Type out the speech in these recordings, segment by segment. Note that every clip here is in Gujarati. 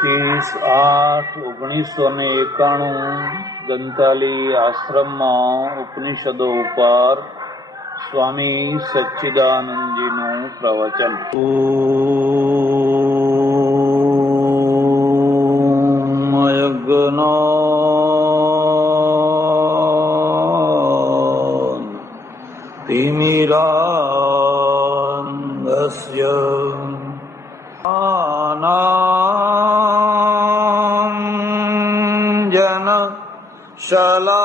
31/8/1991 દંતાલી આશ્રમમાં ઉપનિષદો ઉપર સ્વામી સચ્ચિદાનંદજીનું પ્રવચન. યજ્ઞ તિમિરાંગસ્ય જન શલાકયા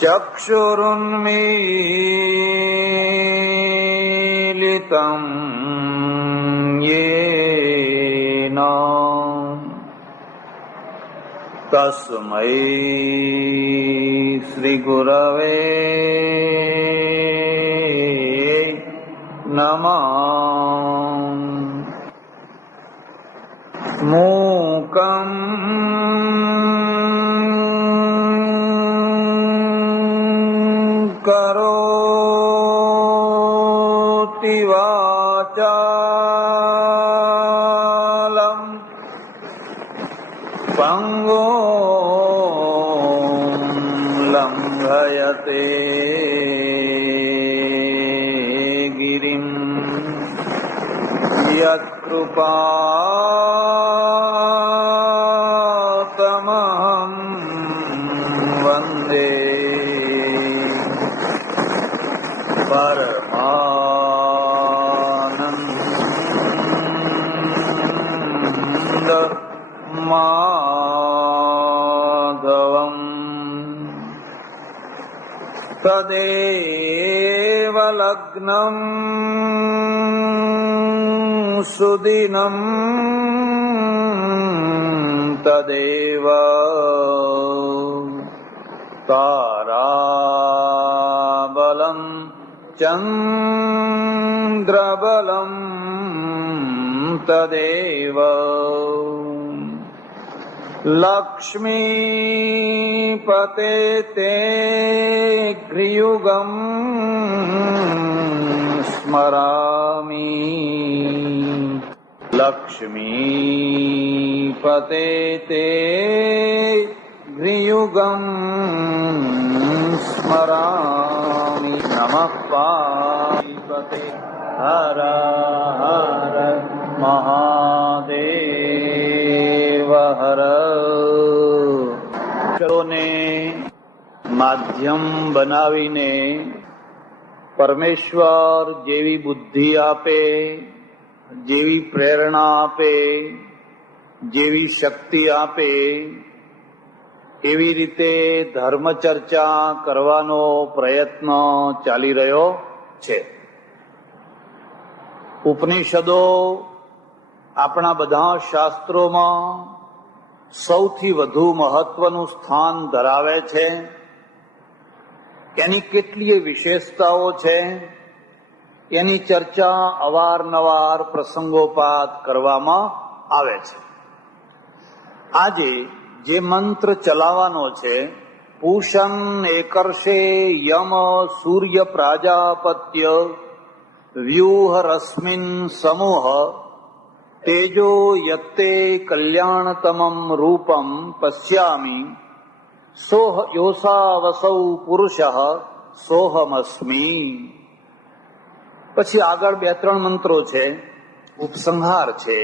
ચક્ષુરુન્મીલિતં યેન તસ્મૈ શ્રી ગુરવે નમઃ. મૂકં કરોતિ વાચાલં પંગું લંઘયતે ગિરિં યત્કૃપાતમહં વંદે પરમાનંદ માધવમ. તદેવ લગ્નમ સુદિનમ તદેવ તારાબલં ચંદ્રબલં તદેવ લક્ષ્મીપતે તે ગ્રીયુગમ સ્મરામિ. લક્ષ્મીપતે તે ગ્રીયુગમ સ્મરામિ. નમઃ પાર્વતે હર હર મહાદેવ હર. ને માધ્યમ બનાવીને પરમેશ્વર જેવી બુદ્ધિ આપે, જેવી પ્રેરણા આપે, જેવી શક્તિ આપે, એવી રીતે ધર્મ ચર્ચા કરવાનો પ્રયત્ન ચાલી રહ્યો છે. ઉપનિષદો આપણા બધા શાસ્ત્રોમાં સૌથી વધુ મહત્વનું સ્થાન ધરાવે છે. એની કેટલીય વિશેષતાઓ છે, એની ચર્ચા અવારનવાર પ્રસંગોપાત કરવામાં આવે છે. આજે જે મંત્ર ચલાવવાનો છે, પૂષન એકર્ષે યમ સૂર્ય પ્રાજાપત્ય વ્યુહ રશ્મિન સમૂહ તેજો યત્તે કલ્યાણતમમ રૂપમ પશ્યામિ સોહ યોસાવસૌ પુરુષ સોહમસ્મી. પછી આગળ 2-3 મંત્રો છે. ઉપસંહાર છે.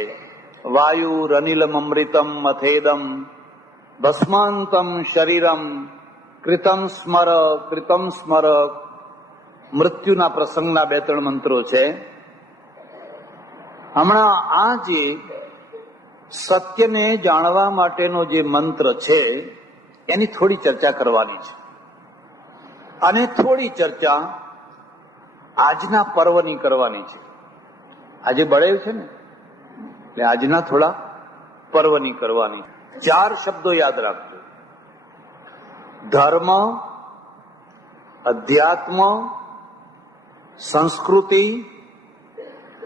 વાયુરનિલમ અમૃતમ મથેદમ ભસ્માંતમ શરીરમ કૃતમ સ્મર. મૃત્યુના પ્રસંગના 2-3 મંત્રો છે. હમણાં આ જે સત્યને જાણવા માટેનો જે મંત્ર છે એની થોડી ચર્ચા કરવાની છે, અને થોડી ચર્ચા આજના પર્વની કરવાની છે. આજે બળેવ છે ને, એટલે આજના થોડા પર્વની કરવાની. 4 શબ્દો યાદ રાખજો: ધર્મ, અધ્યાત્મ, સંસ્કૃતિ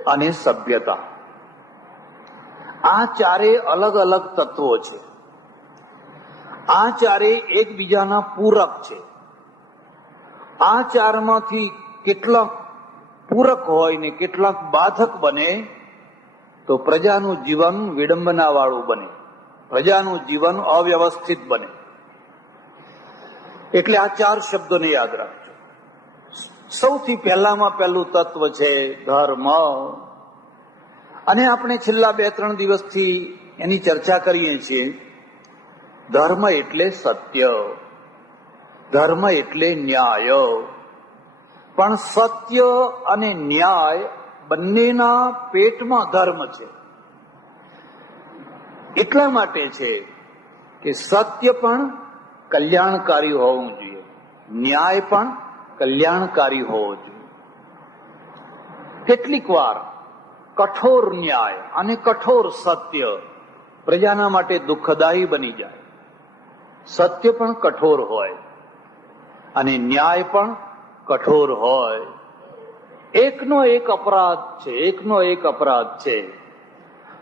અને સભ્યતા. આ ચારે અલગ અલગ તત્વો છે. આ ચારે એકબીજાના પૂરક છે. આ ચારમાંથી કેટલાક પૂરક હોય ને કેટલાક બાધક બને તો પ્રજાનું જીવન વિડંબના વાળું બને, પ્રજાનું જીવન અવ્યવસ્થિત બને. એટલે આ 4 શબ્દોને યાદ રાખજો. સૌથી પહેલામાં પહેલું તત્વ છે ધર્મ. અને આપણે છેલ્લા 2-3 દિવસથી એની ચર્ચા કરીએ છીએ. ધર્મ એટલે સત્ય, ધર્મ એટલે ન્યાય. પણ સત્ય અને ન્યાય બંનેના પેટમાં ધર્મ છે. એટલા માટે છે કે સત્ય પણ કલ્યાણકારી હોવું જોઈએ, ન્યાય પણ કલ્યાણકારી હોવો જોઈએ. કેટલીક વાર કઠોર ન્યાય અને કઠોર સત્ય પ્રજાના માટે દુઃખદાયી બની જાય. સત્ય પણ કઠોર હોય અને ન્યાય પણ કઠોર હોય. એકનો એક અપરાધ છે, એકનો એક અપરાધ છે,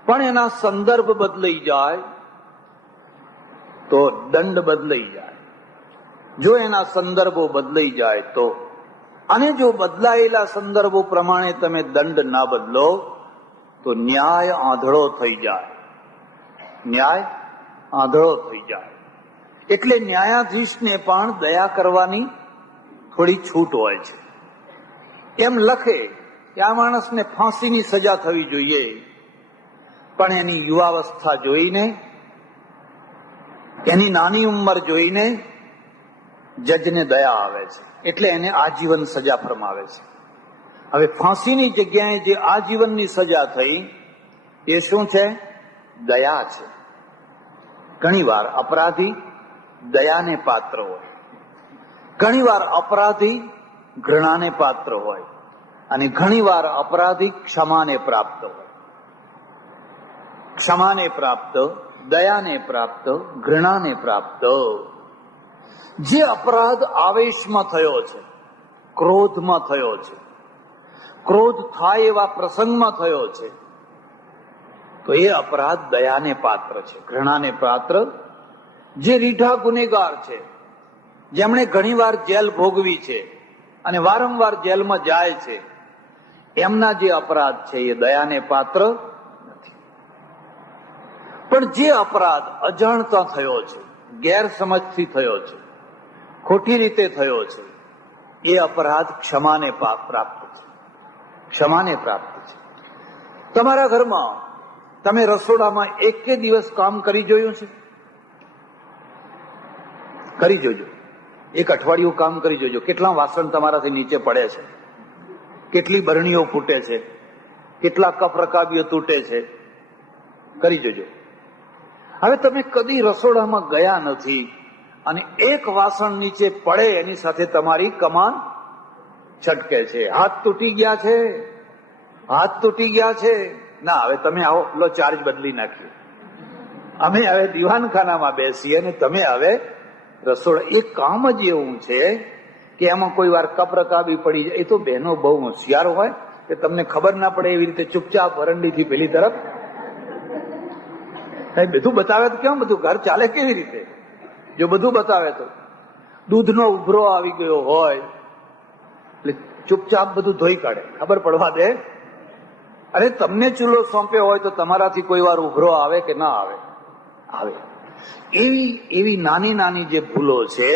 પણ એના સંદર્ભ બદલાઈ જાય તો દંડ બદલાઈ જાય. જો એના સંદર્ભો બદલાઈ જાય તો, અને જો બદલાયેલા સંદર્ભો પ્રમાણે તમે દંડ ના બદલો તો ન્યાય આંધળો થઈ જાય, ન્યાય આંધળો થઈ જાય. એટલે ન્યાયાધીશને પણ દયા કરવાની થોડી છૂટ હોય છે. એમ લખે કે આ માણસને ફાંસીની સજા થવી જોઈએ, પણ એની યુવાવસ્થા જોઈને, એની નાની ઉંમર જોઈને જજને દયા આવે છે, એટલે એને આજીવન સજા ફરમાવે છે. હવે ફાંસીની જગ્યાએ જે આજીવનની સજા થઈ એ શું છે? દયા છે. ઘણીવાર અપરાધી દયાને પાત્ર હોય, ઘણીવાર અપરાધી ઘૃણાને પાત્ર હોય, અને ઘણીવાર અપરાધી ક્ષમાને પ્રાપ્ત હોય. ક્ષમાને પ્રાપ્ત, દયાને પ્રાપ્ત, ઘૃણાને પ્રાપ્ત. જે અપરાધ આવેશમાં થયો છે, ક્રોધમાં થયો છે, ક્રોધ થાય એવા પ્રસંગમાં થયો છે, તો એ અપરાધ દયાને પાત્ર છે, ઘૃણાને પાત્ર. જે રીઢા ગુનેગાર છે, જેમણે ઘણીવાર જેલ ભોગવી છે અને વારંવાર જેલમાં જાય છે, એમના જે અપરાધ છે એ દયાને પાત્ર નથી. પણ જે અપરાધ અજાણતા થયો છે, ગેરસમજથી થયો છે, ખોટી રીતે થયો છે, એ અપરાધ ક્ષમાને પ્રાપ્ત છે, ક્ષમાને પ્રાપ્ત છે. તમારા ઘરમાં તમે રસોડામાં એક દિવસ કામ કરી જોયું છે? કરી જોજો. એક અઠવાડિયું કામ કરી જોજો. કેટલા વાસણ તમારાથી નીચે પડે છે, કેટલી બરણીઓ ફૂટે છે, કેટલા કપ રકાબીઓ તૂટે છે. કરી જોજો. હવે તમે કદી રસોડામાં ગયા નથી અને એક વાસણ નીચે પડે એની સાથે તમારી કમાન છટકે છે. હાથ તૂટી ગયા છે, હાથ તૂટી ગયા છે. ના, હવે તમે આવો, લો ચાર્જ બદલી નાખ્યો. અમે હવે દીવાનખાનામાં બેસીએ અને તમે હવે રસોડા. એ કામ જ એવું છે કે એમાં કોઈ વાર કપ રકાબી પડી જાય. એ તો બહેનો બહુ હોશિયાર હોય કે તમને ખબર ના પડે એવી રીતે ચૂપચાપ વરંડીથી પેલી તરફ બધું બતાવે તો કેમ બધું ઘર ચાલે કેવી રીતે? જો બધું બતાવે તો દૂધનો ઉભરો આવી ગયો હોય એટલે ચૂપચાપ બધું ધોઈ કાઢે, ખબર પડવા દે. અરે તમને ચૂલો સોંપ્યો હોય તો તમારાથી કોઈ વાર ઉભરો આવે કે ના આવે? આવે. એવી નાની નાની જે ભૂલો છે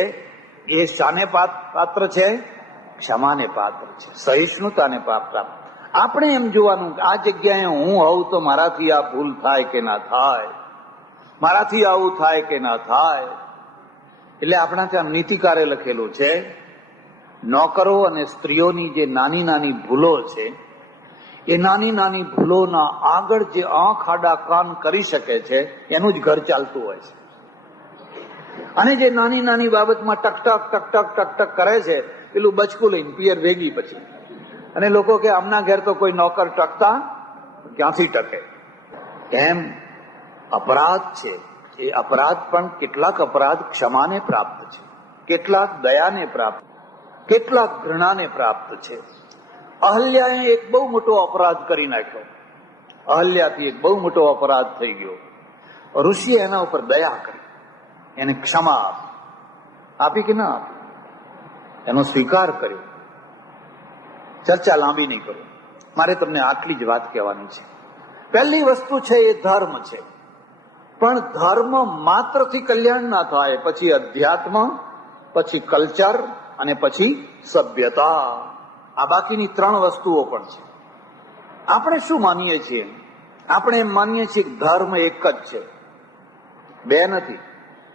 એ શાને પાત્ર છે? ક્ષમાને પાત્ર છે, સહિષ્ણુતાને પાત્ર. આપણે એમ જોવાનું કે આ જગ્યાએ હું હોઉં તો મારાથી આ ભૂલ થાય કે ના થાય, મારાથી આવું થાય કે ના થાય. એટલે આપણા ત્યાં નીતિકારે લખેલું છે, નોકરો અને સ્ત્રીઓની જે નાની નાની ભૂલો છે એ નાની નાની ભૂલોના આગળ જે આંખ આડા કાન કરી શકે છે એનું જ ઘર ચાલતું હોય છે. અને જે નાની નાની બાબતમાં ટકટક ટકટક ટકટક કરે છે પેલું બચકું લઈને પિયર ભેગી પછી. અને લોકો કે આમના ઘેર તો કોઈ નોકર ટકતા ક્યાંથી ટકે? એમ અપરાધ છે, એ અપરાધ પણ કેટલાક અપરાધ ક્ષમાને પ્રાપ્ત છે, કેટલાક દયાને પ્રાપ્ત, કેટલાક ઘૃણાને પ્રાપ્ત છે. અહલ્યાએ એક બહુ મોટો અપરાધ કરી નાખ્યો. અહલ્યાથી એક બહુ મોટો અપરાધ થઈ ગયો. ઋષિએ એના ઉપર દયા કરી, એને ક્ષમા આપી કે ના આપી? એનો સ્વીકાર કર્યો. ચર્ચા લાંબી નહીં કરું, મારે તમને આટલી જ વાત કહેવાની છે. પહેલી વસ્તુ છે એ ધર્મ છે, પણ ધર્મ માત્રથી કલ્યાણ ના થાય. પછી અધ્યાત્મ, પછી કલ્ચર અને પછી સભ્યતા. આ બાકીની 3 વસ્તુઓ પણ છે. આપણે શું માનીએ છીએ? આપણે એમ માનીએ છીએ કે ધર્મ એક જ છે. 2 નથી.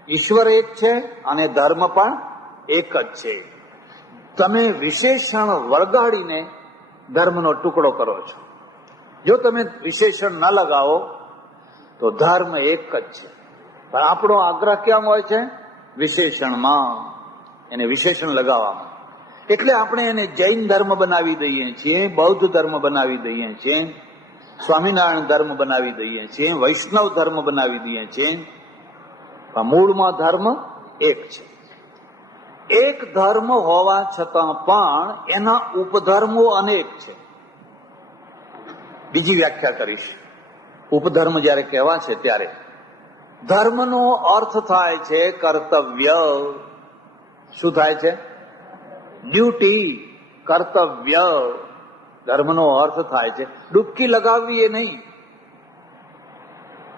ઈશ્વર એક છે અને ધર્મ પણ એક જ છે. તમે વિશેષણ વળગાડીને ધર્મનો ટુકડો કરો છો. જો તમે વિશેષણ ન લગાવો તો ધર્મ એક જ છે. પણ આપણો આગ્રહ ક્યાં હોય છે? વિશેષણમાં, એને વિશેષણ લગાવવામાં. એટલે આપણે એને જૈન ધર્મ બનાવી દઈએ છીએ, બૌદ્ધ ધર્મ બનાવી દઈએ છીએ, સ્વામિનારાયણ ધર્મ બનાવી દઈએ છીએ, વૈષ્ણવ ધર્મ બનાવી દઈએ છીએ. પણ મૂળમાં ધર્મ એક છે. એક ધર્મ હોવા છતાં પણ એના ઉપધર્મો અનેક છે. બીજી વ્યાખ્યા કરીશ. ઉપધર્મ જયારે કહેવા છે ત્યારે ધર્મનો અર્થ થાય છે કર્તવ્ય. શું થાય છે? ડ્યુટી, કર્તવ્ય. ધર્મનો અર્થ થાય છે. ડૂબકી લગાવવી એ નહીં.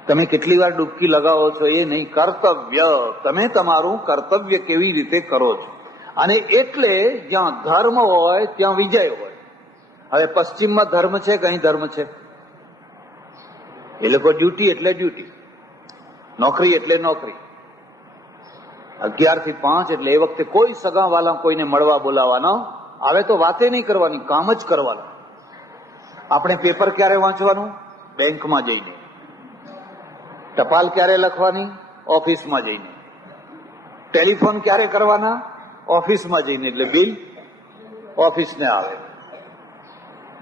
તમે કેટલી વાર ડૂબકી લગાવો છો એ નહીં. કર્તવ્ય, તમે તમારું કર્તવ્ય કેવી રીતે કરો છો. અને એટલે જ્યાં ધર્મ હોય ત્યાં વિજય હોય. હવે પશ્ચિમમાં ધર્મ છે કે અહીં ધર્મ છે? એ લોકો ડ્યુટી એટલે ડ્યુટી, નોકરી એટલે નોકરી. 11 થી 5 એટલે એ વખતે કોઈ સગા વાલા કોઈને મળવા બોલાવાના આવે તો વાતે નહીં કરવાની, કામ જ કરવાના. આપણે પેપર ક્યારે વાંચવાનું? બેંકમાં જઈને. ટપાલ ક્યારે લખવાની? ઓફિસમાં જઈને. ટેલિફોન ક્યારે કરવાના? ઓફિસમાં જઈને. એટલે બિલ ઓફિસને આવે.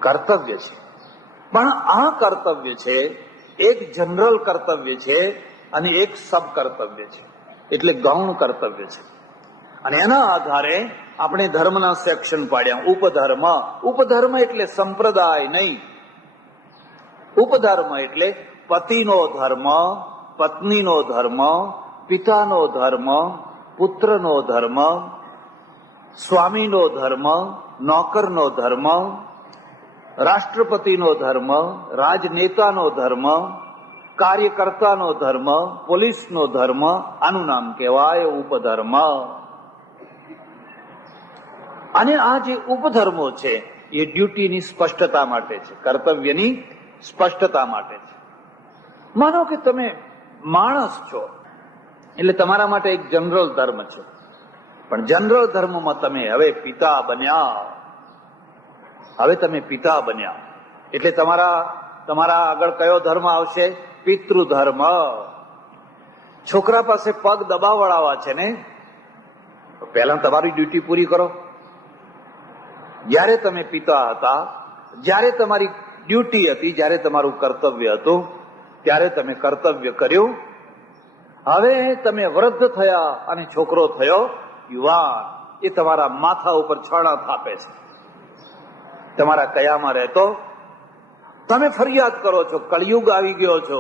કર્તવ્ય છે. પણ આ કર્તવ્ય છે એક જનરલ કર્તવ્ય છે અને એક સબ કર્તવ્ય છે, એટલે ગૌણ કર્તવ્ય છે. અને એના આધારે આપણે ધર્મના સેક્શન પાડ્યા. ઉપધર્મ. ઉપધર્મ એટલે સંપ્રદાય નહીં. ઉપધર્મ એટલે પતિનો ધર્મ, પત્નીનો ધર્મ, પિતાનો ધર્મ, પુત્રનો ધર્મ, સ્વામીનો ધર્મ, નોકરનો ધર્મ, રાષ્ટ્રપતિનો ધર્મ, રાજનેતાનો ધર્મ, કાર્યકર્તાનો ધર્મ, પોલીસનો ધર્મ. આનું નામ કહેવાય ઉપધર્મ. અને આ જે ઉપધર્મો છે એ ડ્યુટીની સ્પષ્ટતા માટે છે, કર્તવ્યની સ્પષ્ટતા માટે છે. માનો કે તમે માણસ છો એટલે તમારા માટે એક જનરલ ધર્મ છે. પણ જનરલ ધર્મમાં તમે હવે પિતા બન્યા. હવે તમે પિતા બન્યા એટલે તમારા આગળ કયો ધર્મ આવશે? પિતૃધર્મ. છોકરા પાસે પગ દબાવડાવવા છે ને, પહેલા તમારી ડ્યુટી પૂરી કરો. જ્યારે તમે પિતા હતા, જ્યારે તમારી ડ્યુટી હતી, જ્યારે તમારું કર્તવ્ય હતું, ત્યારે તમે કર્તવ્ય કર્યું. હવે તમે વૃદ્ધ થયા અને છોકરો થયો યુવાન. એ તમારા માથા ઉપર છાણા થાપે છે. તમારા કયામાં રહેતો તમે ફરિયાદ કરો છો, કળિયુગ આવી ગયો છો,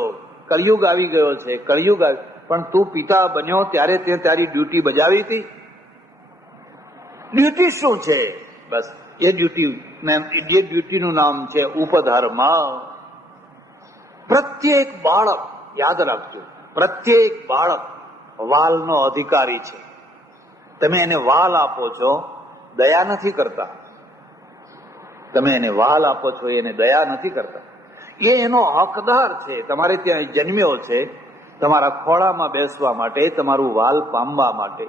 કળિયુગ આવી ગયો છે, કળિયુગ આવી. પણ તું પિતા બન્યો ત્યારે તે તારી ડ્યુટી બજાવી હતી. ડ્યુટી શું છે? બસ એ ડ્યુટીનું નામ છે ઉપધર્મ. પ્રત્યેક બાળક, યાદ રાખજો, પ્રત્યેક બાળક વાલનો અધિકારી છે. તમે એને વાલ આપો છો, દયા નથી કરતા. તમે એને વાલ આપો છો, એને દયા નથી કરતા. એ એનો હકદાર છે. તમારે ત્યાં જન્મ્યો છે તમારા ખોળામાં બેસવા માટે, તમારું વાલ પામવા માટે.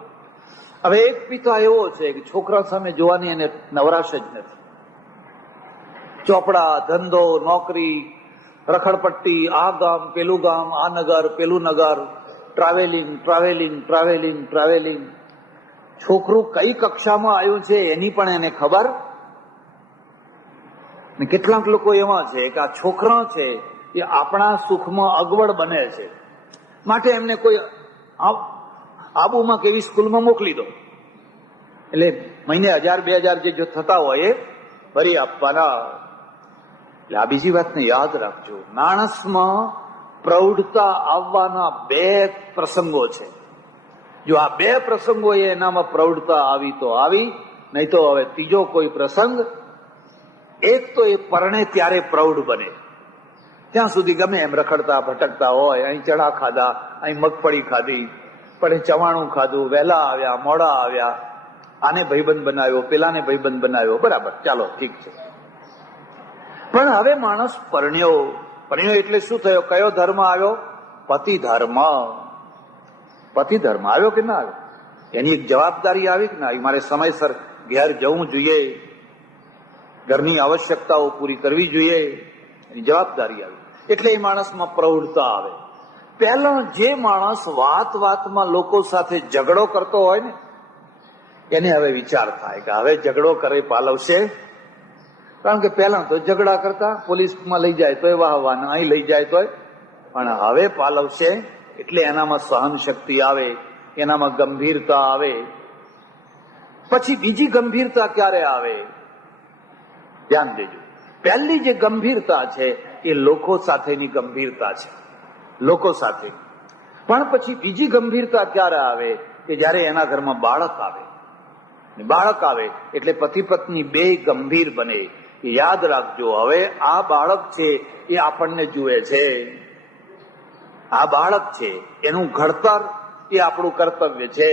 હવે એક પિતા એવો છે કે છોકરા સામે જોવાની એને નવરાશ જ નથી. ચોપડા, ધંધો, નોકરી, રખડપટ્ટી, આ ગામ, પેલું ગામ, આ નગર, પેલું નગર, ટ્રાવેલિંગ ટ્રાવેલિંગ ટ્રાવેલિંગ ટ્રાવેલિંગ. છોકરું કઈ કક્ષામાં આવ્યું છે એની પણ એને ખબર. કેટલાક લોકો એવા છે કે આ છોકરા છે એ આપણા સુખમાં અગવડ બને છે, માટે એમને કોઈ આબુમાં કેવી સ્કૂલમાં મોકલી દો, એટલે મહિને 1000-2000 જે થતા હોય એ ભરી આપવાના. એટલે આ બીજી વાતને યાદ રાખજો. માણસમાં પ્રૌઢતા આવવાના 2 પ્રસંગો છે. જો આ 2 પ્રસંગો એનામાં પ્રૌઢતા આવી તો આવી, નહીં તો હવે ત્રીજો કોઈ પ્રસંગ એક તો એ પરણે ત્યારે પ્રૌઢ બને, ત્યાં સુધી ગમે એમ રખડતા ભટકતા હોય, અહીં ચણા ખાધા, અહીં મગફળી ખાધી, પણ ચવાણું ખાધું, વહેલા આવ્યા, મોડા આવ્યા, આને ભાઈબંધ બનાવ્યો, પેલાને ભાઈબંધ બનાવ્યો, બરાબર, ચાલો ઠીક છે. પણ હવે માણસ પરણ્યો એટલે શું થયો? કયો ધર્મ આવ્યો? પતિ ધર્મ. પતિ ધર્મ આવ્યો કે ના આવ્યો? એની એક જવાબદારી આવી કે ના આવી? મારે સમયસર ઘેર જવું જોઈએ, ઘરની આવશ્યકતાઓ પૂરી કરવી જોઈએ, એની જવાબદારી આવી. એટલે એ માણસમાં પ્રૌઢતા આવે. પહેલા જે માણસ વાતમાં લોકો સાથે ઝઘડો કરતો હોય ને, એને હવે વિચાર થાય કે હવે ઝઘડો કરે પાલવશે. કારણ કે પહેલા તો ઝઘડા કરતા, પોલીસમાં લઈ જાય તોય વાહવાન, અહીં લઈ જાય તોય, પણ હવે પાલવશે. એટલે એનામાં સહન શક્તિ આવે, એનામાં ગંભીરતા આવે. પછી બીજી ગંભીરતા ક્યારે આવે? ધ્યાન દેજો. પહેલી જે ગંભીરતા છે એ લોકો સાથેની ગંભીરતા છે, લોકો સાથે. પણ પછી બીજી ગંભીરતા ક્યારે આવે? કે જ્યારે એના ઘરમાં બાળક આવે. બાળક આવે એટલે પતિ પત્ની બે ગંભીર બને. યાદ રાખજો, હવે આ બાળક છે એ આપણને જુએ છે, આ બાળક છે એનું ઘડતર એ આપણું કર્તવ્ય છે.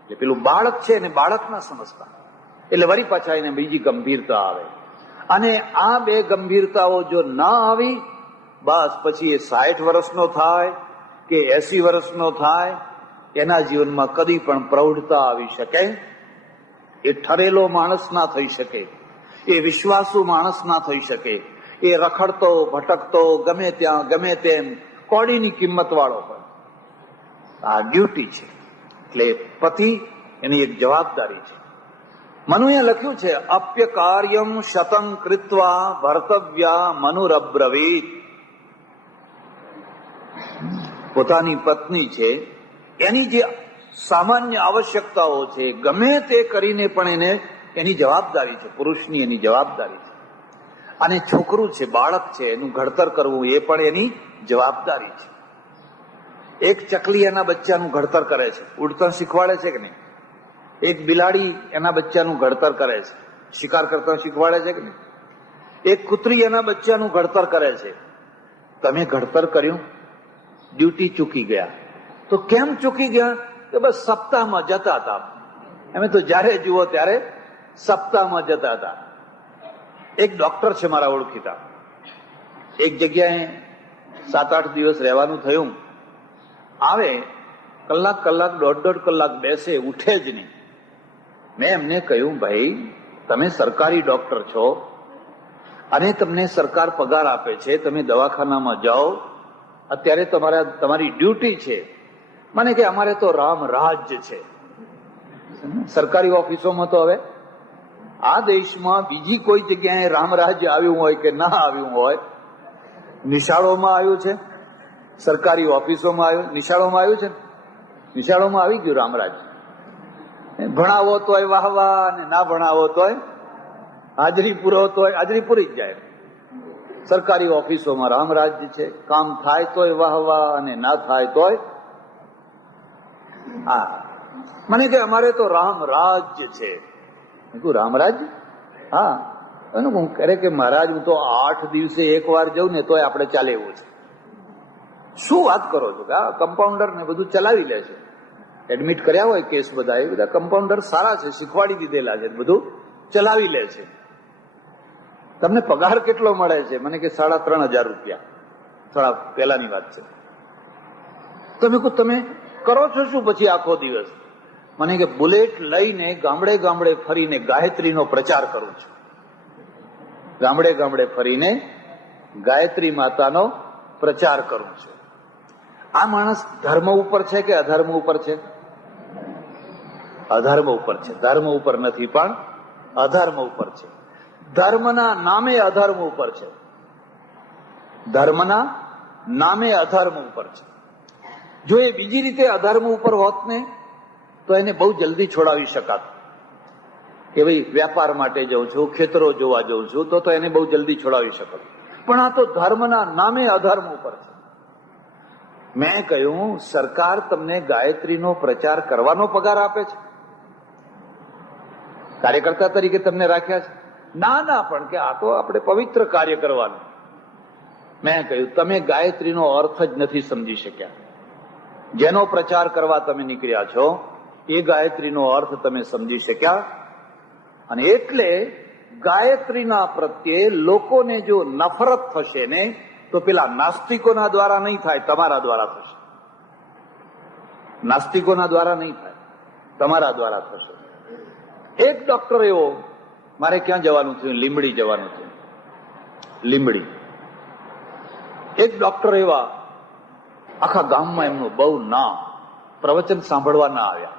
એટલે પેલું બાળક છે એને બાળક ના સમજતા, એટલે વળી પાછા એને બીજી ગંભીરતા આવે. અને આ બે ગંભીરતાઓ જો ના આવી, બસ પછી એ 60 વર્ષનો થાય કે 80 વર્ષનો થાય, એના જીવનમાં કદી પણ પ્રૌઢતા આવી શકે? એ ઠરેલો માણસ ના થઈ શકે, એ વિશ્વાસુ માણસ ના થઈ શકે, એ રખડતો ભટકતો ગમે ત્યાં ગમે તેમ કોડીની કિંમત વાળો હોય. આ ડ્યુટી છે. એટલે પતિ એની એક જવાબદારી છે. મનુએ લખ્યું છે, અપ્ય કાર્યમ શતં કૃત્વા ભર્તવ્યા મનુરબ્રવીત. પોતાની પત્ની છે એની જે સામાન્ય આવશ્યકતાઓ છે ગમે તે કરીને પણ એને એની જવાબદારી છે, પુરુષની એની જવાબદારી છે. અને છોકરું છે, બાળક છે, એનું ઘડતર કરવું એ પણ એની જવાબદારી છે. એક ચકલી એના બચ્ચાનું ઘડતર કરે છે, ઉડતા શીખવાડે છે કે નહીં? એક બિલાડી એના બચ્ચાનું ઘડતર કરે છે, શિકાર કરતા શીખવાડે છે કે નહીં? એક કૂતરી એના બચ્ચાનું ઘડતર કરે છે. તમે ઘડતર કર્યું, ડ્યુટી ચૂકી ગયા. તો કેમ ચૂકી ગયા? કે બસ સપ્તાહમાં જતા હતા. અમે તો જ્યારે જુઓ ત્યારે સપ્તાહમાં જતા હતા. એક ડોક્ટર છે મારા ઓળખીતા, એક જગ્યાએ 7-8 દિવસ રહેવાનું થયું. આવે, કલાક દોઢ કલાક બેસે, ઉઠે જ નહીં. મેં એમને કહ્યું, ભાઈ તમે સરકારી ડોક્ટર છો અને તમને સરકાર પગાર આપે છે, તમે દવાખાનામાં જાઓ, અત્યારે તમારી ડ્યુટી છે. મને કે અમારે તો રામ રાજ્ય છે. સરકારી ઓફિસોમાં તો હવે આ દેશમાં બીજી કોઈ જગ્યાએ રામ રાજ્ય આવ્યું હોય કે ના આવ્યું હોય, નિશાળોમાં આવ્યું છે, સરકારી ઓફિસોમાં આવ્યું, નિશાળોમાં આવ્યું છે, નિશાળોમાં આવી ગયું રામરાજ. ભણાવો તોય વાહવા, અને ના ભણાવો તોય હાજરી પૂરો તોય હાજરી પૂરી જ જાય. સરકારી ઓફિસોમાં રામરાજ્ય છે, કામ થાય તોય વાહવા અને ના થાય તોય. હા, મને કે અમારે તો રામ રાજ્ય છે. રામરાજ? હા. હું કરે કે મહારાજ હું તો 8 દિવસે એક વાર જાઉં ને તોય આપણે ચાલે એવું છે. શું વાત કરો છો? કે કમ્પાઉન્ડર ને બધું ચલાવી લે છે, એડમિટ કર્યા હોય કેસ બધા, એ બધા કમ્પાઉન્ડર સારા છે, શીખવાડી દીધેલા છે, બધું ચલાવી લે છે. તમને પગાર કેટલો મળે છે? મને કે 3,500 રૂપિયા. થોડા પહેલાની વાત છે. તમે કરો છો શું પછી આખો દિવસ? મને કે બુલેટ લઈને ગામડે ફરીને ગાયત્રીનો પ્રચાર કરું છું. ગામડે ફરીને ગાયત્રી માતાનો પ્રચાર કરું છું. આ માણસ ધર્મ ઉપર છે કે અધર્મ ઉપર છે? અધર્મ ઉપર છે. ધર્મ ઉપર નથી, પણ અધર્મ ઉપર છે. ધર્મના નામે અધર્મ ઉપર છે. ધર્મના નામે અધર્મ ઉપર છે. જો એ બીજી રીતે અધર્મ ઉપર હોત ને તો એને બહુ જલ્દી છોડાવી શકાત. કે ભાઈ વેપાર માટે જાઉં છું, ખેતરો જોવા જાઉં છું, તો એને બહુ જલ્દી છોડાવી શકાત. પણ આ તો ધર્મના નામે અધર્મ ઉપર છે. મેં કહ્યું, સરકાર તમને ગાયત્રીનો પ્રચાર કરવાનો પગાર આપે છે, કાર્યકર્તા તરીકે તમને રાખ્યા છે, ના પણ કે આ તો આપણે પવિત્ર કાર્ય કરવાનું. મેં કહ્યું તમે ગાયત્રીનો અર્થ જ નથી સમજી શક્યા. જેનો પ્રચાર કરવા તમે નીકળ્યા છો એ ગાયત્રીનો અર્થ તમે સમજી શક્યા. અને એટલે ગાયત્રીના પ્રત્યે લોકોને જો નફરત થશે ને તો પેલા નાસ્તિકોના દ્વારા નહીં થાય, તમારા દ્વારા થશે. નાસ્તિકોના દ્વારા નહીં થાય, તમારા દ્વારા થશે. એક ડોક્ટર એવો, મારે ક્યાં જવાનું થયું? લીંબડી જવાનું થયું. લીંબડી એક ડોક્ટર એવા, આખા ગામમાં એમનું બહુ નામ, પ્રવચન સાંભળવા ના આવ્યા.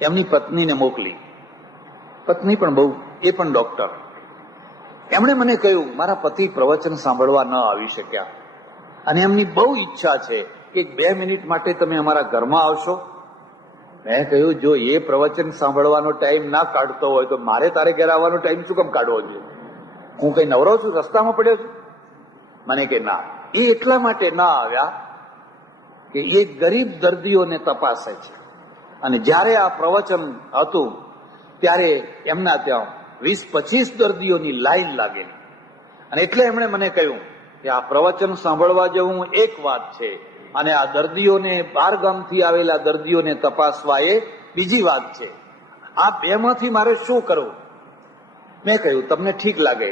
એમની પત્નીને મોકલી. પત્ની પણ બહુ, એ પણ ડોક્ટર. એમણે મને કહ્યું મારા પતિ પ્રવચન સાંભળવા ન આવી શક્યા અને એમની બહુ ઈચ્છા છે કે 2 મિનિટ માટે તમે અમારા ઘરમાં આવશો. મેં કહ્યું જો એ પ્રવચન સાંભળવાનો ટાઈમ ના કાઢતો હોય તો મારે તારે ઘરે આવવાનો ટાઈમ શું કામ કાઢવો જોઈએ? હું કઈ નવરો છું? રસ્તામાં પડ્યો છું? મને કે ના, એ એટલા માટે ના આવ્યા કે એ ગરીબ દર્દીઓને તપાસે છે અને જ્યારે આ પ્રવચન હતું ત્યારે એમના ત્યાં 20-25 દર્દીઓની લાઈન લાગેલી. અને એટલે એમણે મને કહ્યું કે આ પ્રવચન સાંભળવા જવું એક વાત છે અને આ દર્દીઓને, બહાર ગામથી આવેલા દર્દીઓને તપાસવા એ બીજી વાત છે. આ બેમાંથી મારે શું કરવું? મેં કહ્યું તમને ઠીક લાગે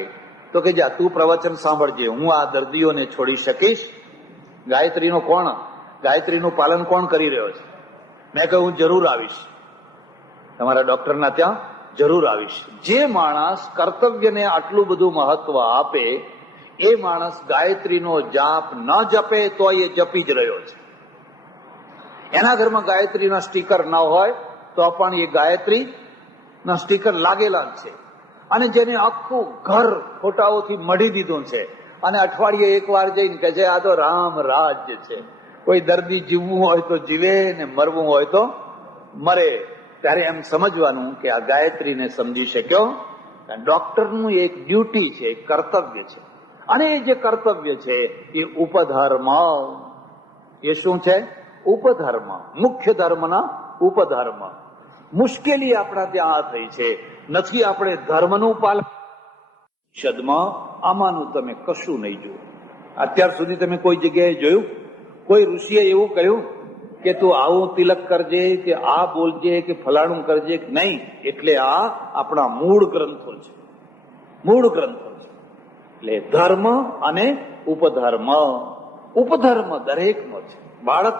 તો કે જા તું પ્રવચન સાંભળજે, હું આ દર્દીઓને છોડી શકીશ? ગાયત્રીનું પાલન કોણ કરી રહ્યો છે? મેં કહ્યું હું જરૂર આવીશ, તમારા ડોક્ટરના ત્યાં જરૂર આવીશ. જે માણસ કર્તવ્યને આટલું બધું મહત્વ આપે એ માણસ ગાયત્રીનો જાપ ન જપે તો એ જપી જ રહ્યો છે. એના ઘરમાં ગાયત્રીના સ્ટીકર ન હોય તો પણ એ ગાયત્રીના સ્ટીકર લાગેલા જ છે. અને જેને આખું ઘર ફોટાઓથી મઢી દીધું છે અને અઠવાડિયે એકવાર જઈને કહે છે આ તો રામ રાજ્ય છે. કોઈ દર્દી જીવવું હોય તો જીવે ને મરવું હોય તો મરે. ત્યારે એમ સમજવાનું કે આ ગાયત્રીને સમજી શક્યો. ડોક્ટરનું એક ડ્યુટી છે, એક કર્તવ્ય છે. અને એ જે કર્તવ્ય છે એ ઉપધર્મ. એ શું છે? ઉપધર્મ. મુખ્ય ધર્મના ઉપધર્મ. મુશ્કેલી આપણા ત્યાં આ થઈ છે, નથી આપણે ધર્મનું પાલન. શબ્દમાં આમાંનું તમે કશું નહીં જોયું. અત્યાર સુધી તમે કોઈ જગ્યાએ જોયું કોઈ ઋષિએ એવું કહ્યું કે તું આવું તિલક કરજે કે આ બોલજે કે ફલાણું કરજે? નહીં. એટલે આ આપણા મૂળ ગ્રંથો છે, મૂળ ગ્રંથો છે. એટલે ધર્મ અને ઉપધર્મ. ઉપધર્મ દરેકમાં છે. બાળક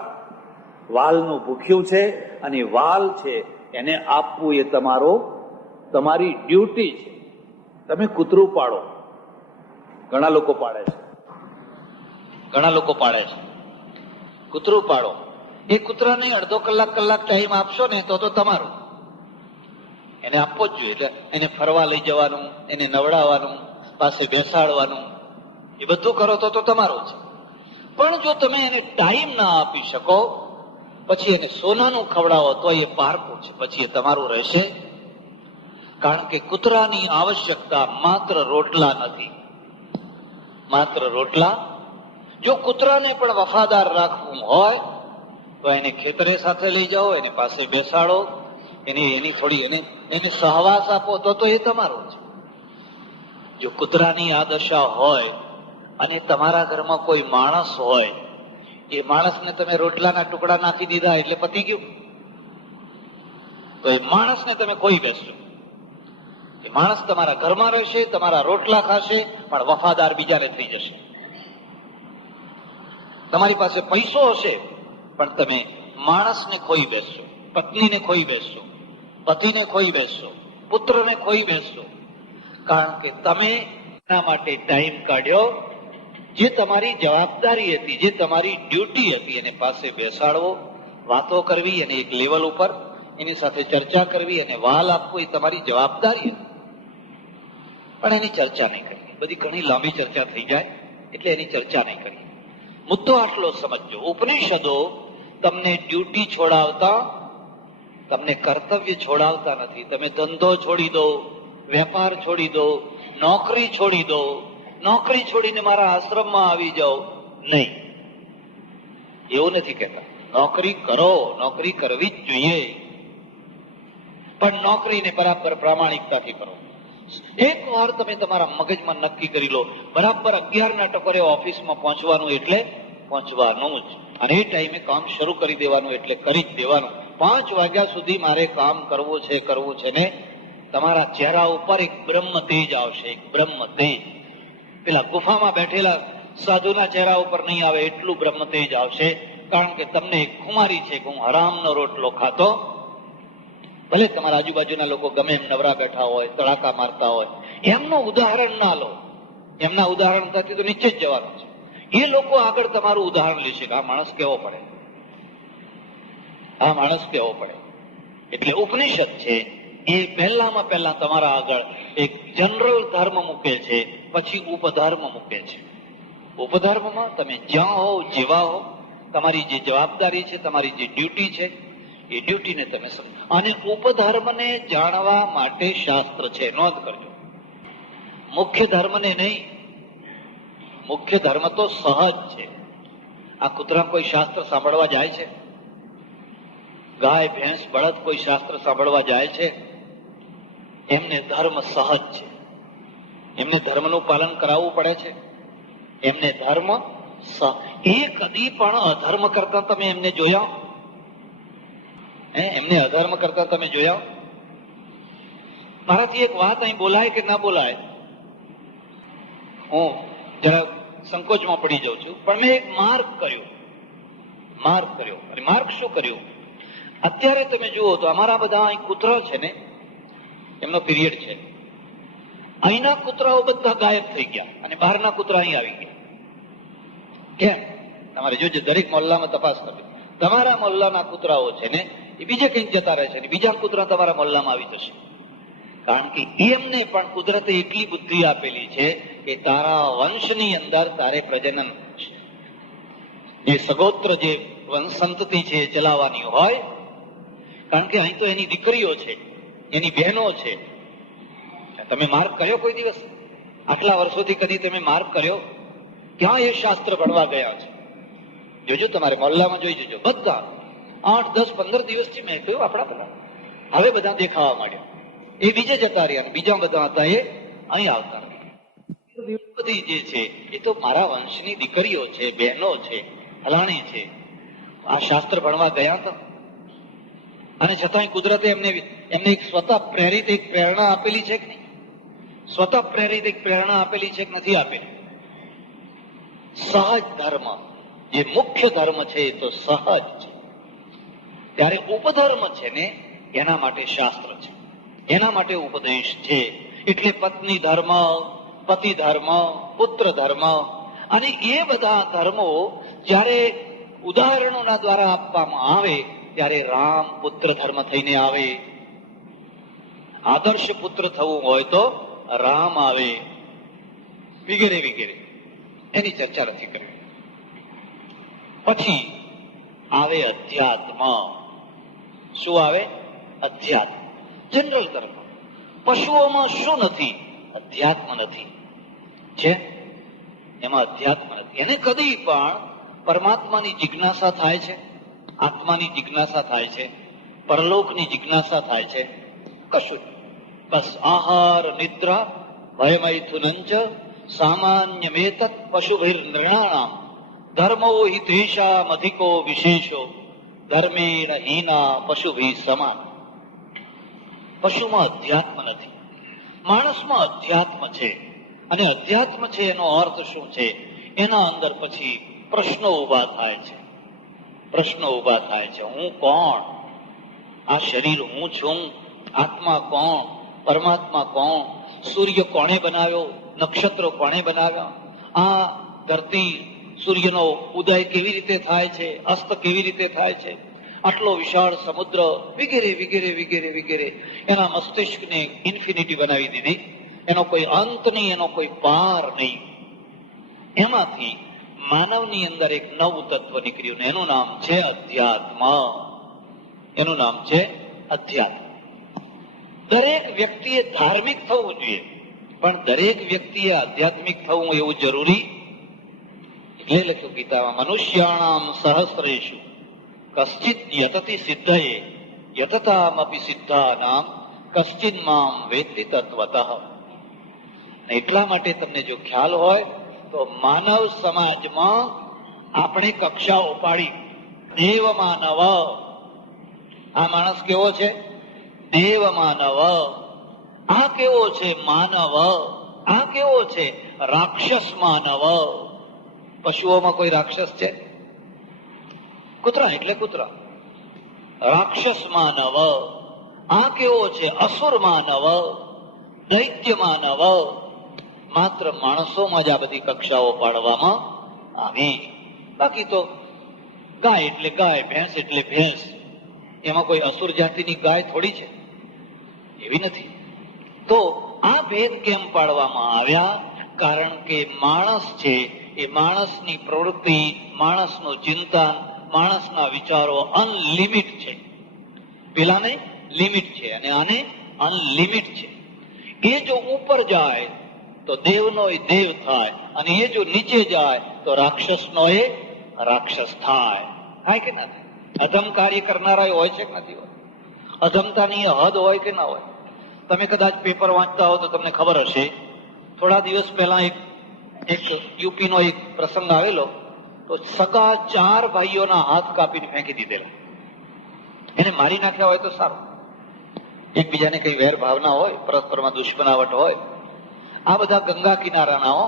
વાલનું ભૂખ્યું છે અને વાલ છે એને આપવું એ તમારી ડ્યુટી છે. તમે કૂતરું પાડો, ઘણા લોકો પાડે છે, કૂતરું પાડો. એ કૂતરાને અડધો કલાક ટાઈમ આપશો ને તો તમારું. એને આપવો જ જોઈએ. એટલે એને ફરવા લઈ જવાનું, એને નવડાવવાનું, પાસે બેસાડવાનું, એ બધું કરો તો તમારું છે. પણ જો તમે એને ટાઈમ ના આપી શકો, પછી એને સોનાનું ખવડાવો તો એ પારકું છે, પછી એ તમારું રહેશે. કારણ કે કૂતરાની આવશ્યકતા માત્ર રોટલા નથી, માત્ર રોટલા. જો કૂતરાને પણ વફાદાર રાખવું હોય તો એને ખેતરે સાથે લઈ જાઓ, એને પાસે બેસાડો, એની થોડી એને સહવાસ આપો તો એ તમારું છે. જો કૂતરાની આ દશા હોય અને તમારા ઘરમાં કોઈ માણસ હોય, એ માણસને તમે રોટલાના ટુકડા નાખી દીધા એટલે પતી ગયું. તો એ માણસને તમે ખોઈ બેસશો. એ માણસ તમારા ઘરમાં રહેશે, તમારા રોટલા ખાશે, પણ વફાદાર બીજાને થઈ જશે. તમારી પાસે પૈસો હશે પણ તમે માણસને ખોઈ બેસશો, પત્નીને ખોઈ બેસશો, પતિને ખોઈ બેસશો, પુત્રને ખોઈ બેસશો. કારણ કે તમે એના માટે ટાઈમ કાઢ્યો. જે તમારી જવાબદારી હતી, જે તમારી ડ્યુટી હતી, એને પાસે બેસાડવો, વાતો કરવી, એને એક લેવલ ઉપર એની સાથે ચર્ચા કરવી, એને વાલ આપવો, એ તમારી જવાબદારી હતી. પણ એની ચર્ચા નહીં કરી. બધી ઘણી લાંબી ચર્ચા થઈ જાય એટલે એની ચર્ચા નહીં કરી. મુદ્દો આટલો સમજો. ઉપનિષદો તમને ડ્યુટી છોડાવતા, તમને કર્તવ્ય છોડાવતા નથી. તમે ધંધો છોડી દો, વેપાર છોડી દો, નોકરી છોડી દો, નોકરી છોડીને મારા આશ્રમમાં આવી જાઓ, નહીં. એવું નથી કહેતા. નોકરી કરો, નોકરી કરવી જ જોઈએ, પણ નોકરીને બરાબર પ્રામાણિકતાથી કરો. એક વાર તમે તમારા મગજમાં નક્કી કરી લો, બરાબર 11ના ટકોરે ઓફિસમાં પહોંચવાનું એટલે પહોંચવાનું જ, અને એ ટાઈમે કામ શરૂ કરી દેવાનું એટલે કરી જ દેવાનું. 5 વાગ્યા સુધી મારે કામ કરવું છે ને તમારા ચહેરા ઉપર એક બ્રહ્મ તેજ આવશે, એક બ્રહ્મ તેજ. પેલા ગુફામાં બેઠેલા સાધુના ચહેરા ઉપર નહીં આવે એટલું બ્રહ્મ તેજ આવશે, કારણ કે તમને એક ખુમારી છે કે હું હરામનો રોટલો ખાતો. ભલે તમારા આજુબાજુના લોકો ગમે એમ નવરા બેઠા હોય, તડાકા મારતા હોય, એમનું ઉદાહરણ ના લો. એમના ઉદાહરણ થતી તો નીચે જ જવાનું છે. એ લોકો આગળ તમારું ઉદાહરણ લેશે કે આ માણસ કેવો પડે, આ માણસ કેવો પડે. એટલે ઉપનિષદ છે એ પહેલામાં પહેલા તમારા આગળ એક જનરલ ધર્મ મૂકે છે, પછી ઉપધર્મ મૂકે છે. ઉપધર્મમાં તમે જ્યાં હો, જેવા હો, તમારી જે જવાબદારી છે, તમારી જે ડ્યુટી છે, એ ડ્યુટીને તમે સમજો. અને ઉપધર્મને જાણવા માટે શાસ્ત્ર છે, નોંધ કરજો. મુખ્ય ધર્મને નહીં. મુખ્ય ધર્મ તો સહજ છે. આ કૂતરા કોઈ શાસ્ત્ર સાંભળવા જાય છે? ગાય, ભેંસ, બળદ કોઈ શાસ્ત્ર સાંભળવા જાય છે? એમને ધર્મ સહજ છે. એમને ધર્મનું પાલન કરાવવું પડે છે. એમને ધર્મ એ કદી પણ અધર્મ કરતા તમે એમને જોયા? એમને અધર્મ કરતા તમે જોયા? મારાથી એક વાત અહીં બોલાય કે ના બોલાય, હું જરા સંકોચમાં પડી જાઉં છું, પણ મેં એક માર્ક કર્યો. અને માર્ક શું કર્યું? અત્યારે તમે જુઓ તો અમારા બધા અહીં કૂતરા છે ને, એમનો પીરિયડ છે. અહીંના કૂતરાઓ બધા ગાયબ થઈ ગયા અને બહારના કૂતરા અહીં આવી ગયા. કેમ? તમારે જોજો, દરેક મોહલ્લામાં તપાસ કરવી. તમારા મોહલ્લાના કૂતરાઓ છે ને એ બીજે કંઈક જતા રહે છે ને બીજા કૂતરા તમારા મોહલ્લામાં આવી જશે. કારણ કે એમને પણ કુદરતે એટલી બુદ્ધિ આપેલી છે કે તારા વંશની અંદર તારે પ્રજનન, જે સગોત્ર જે વંશ સંતતિ છે એ ચલાવવાની હોય. કારણ કે અહીં તો એની દીકરીઓ છે, એની બહેનો છે. તમે માર્ક કર્યો કોઈ દિવસ? આટલા વર્ષોથી કદી તમે માર્ક કર્યો? ક્યાં એ શાસ્ત્ર ભણવા ગયા છે? જોજો, તમારે મોહલ્લામાં જોઈ જજો. બધા 8, 10, 15 દિવસથી મેં કહ્યું આપણા બધા હવે બધા દેખાવા માંડ્યા. એ બીજે જતા રહ્યા, બીજા બધા હતા એ અહીં આવતા રહ્યા. બધી જે છે એ તો મારા વંશની દીકરીઓ છે, બહેનો છે, ફલાણી છે. આ શાસ્ત્ર ભણવા ગયા હતા, અને છતાંય કુદરતે એમને એક સ્વતઃ પ્રેરિત એક પ્રેરણા આપેલી છે કે નહીં? સ્વતઃ પ્રેરિત એક પ્રેરણા આપેલી છે કે નથી આપેલી? સહજ ધર્મ, જે મુખ્ય ધર્મ છે એ તો સહજ છે. ત્યારે ઉપધર્મ છે ને એના માટે શાસ્ત્ર છે, એના માટે ઉપદેશ છે. એટલે પત્ની ધર્મ, પતિ ધર્મ, પુત્ર ધર્મ, અને એ બધા ધર્મો જ્યારે ઉદાહરણોના દ્વારા આપવામાં આવે ત્યારે રામ પુત્ર ધર્મ થઈને આવે. આદર્શ પુત્ર થવું હોય તો રામ આવે, વગેરે વગેરે. એની ચર્ચા નથી કરવી. પછી આવે અધ્યાત્મ. શું આવે? અધ્યાત્મ. જનરલ ધર્મ. પશુઓમાં શું નથી? અધ્યાત્મ નથી. છે એમાં અધ્યાત્મ નથી. એને કદી પણ પરમાત્માની જિજ્ઞાસા થાય છે, આત્માની જિજ્ઞાસા થાય છે, પરલોકની જિજ્ઞાસા થાય છે? કશું જ. બસ આહાર, નિદ્રા, ભયમૈથુનંચ સામાન્યમેતત પશુભિર્નૃણાણામ ધર્મો હિ તેષામ અધિકો વિશેષો ધર્મેણ હીના પશુભિ સમાન. પશુમાં અધ્યાત્મ નથી, માણસમાં અધ્યાત્મ છે. અને અધ્યાત્મ છે એનો અર્થ શું છે? એના અંદર પછી પ્રશ્નો ઉભા થાય છે. પ્રશ્નો ઉભા થાય છે. હું કોણ? આ શરીર હું છું? આત્મા કોણ? પરમાત્મા કોણ? સૂર્ય કોણે બનાવ્યો? નક્ષત્રો કોણે બનાવ્યા? આ ધરતી, સૂર્યનો ઉદય કેવી રીતે થાય છે? અસ્ત કેવી રીતે થાય છે? આટલો વિશાળ સમુદ્ર, વગેરે વગેરે વગેરે વગેરે. એના મસ્તિષ્કને ઇન્ફિનિટી બનાવી દીધી. એનો કોઈ અંત નહીં, એનો કોઈ પાર નહીં. એમાંથી માનવની અંદર એક નવું તત્વ નીકળ્યું, એનું નામ છે અધ્યાત્મ. એનું નામ છે અધ્યાત્મ. દરેક વ્યક્તિએ ધાર્મિક થવું જોઈએ, પણ દરેક વ્યક્તિએ આધ્યાત્મિક થવું એવું જરૂરી. એટલે લખ્યું ગીતામાં, મનુષ્યાણામ સહસ્રેષુ કશ્ચિત યતતિ સિદ્ધયે યતતામપી સિદ્ધાનામ કશ્ચિન મામ વેત્તિ તત્વતઃ. એટલા માટે તમને જો ખ્યાલ હોય તો માનવ સમાજમાં આપણે કક્ષાઓ પાડી. દેવ માનવ, આ માણસ કેવો છે? દેવ માનવ. આ કેવો છે? માનવ. આ કેવો છે? રાક્ષસ માનવ. પશુઓમાં કોઈ રાક્ષસ છે? કૂતરા એટલે કૂતરા. રાક્ષસ માનવ. આ કેવો છે? અસુર માનવ, દૈત્ય માનવ. માત્ર માણસોમાં જ આ બધી કક્ષાઓ પાડવામાં આવી. બાકી તો ગાય એટલે ગાય, ભેંસ એટલે ભેંસ. એમાં કોઈ અસુર જાતિની ગાય થોડી છે? એવી નથી. તો આ ભેદ કેમ પાડવામાં આવ્યા? કારણ કે માણસ છે એ માણસની પ્રવૃત્તિ, માણસનું ચિંતન, માણસના વિચારો અનલિમિટ છે. પેલાને લિમિટ છે અને આને અનલિમિટ છે. એ જો ઉપર જાય તો દેવનો એ દેવ થાય, અને એ જો નીચે જાય તો રાક્ષસનો એ રાક્ષસ થાય. થાય કે ના થાય? અધમ કાર્ય કરનારા હોય છે કે નથી હોય? અધમતાની હદ હોય કે ના હોય? તમે કદાચ પેપર વાંચતા હો તો તમને ખબર હશે, થોડા દિવસ પહેલા એક યુપીનો એક પ્રસંગ આવેલો, તો સગા 4 ભાઈઓના હાથ કાપીને ફેંકી દીધેલા. એને મારી નાખ્યા હોય તો સારું. એકબીજાને કઈ વેર ભાવના હોય, પરસ્પરમાં દુશ્મનાવટ હોય. આ બધા ગંગા કિનારાના હો,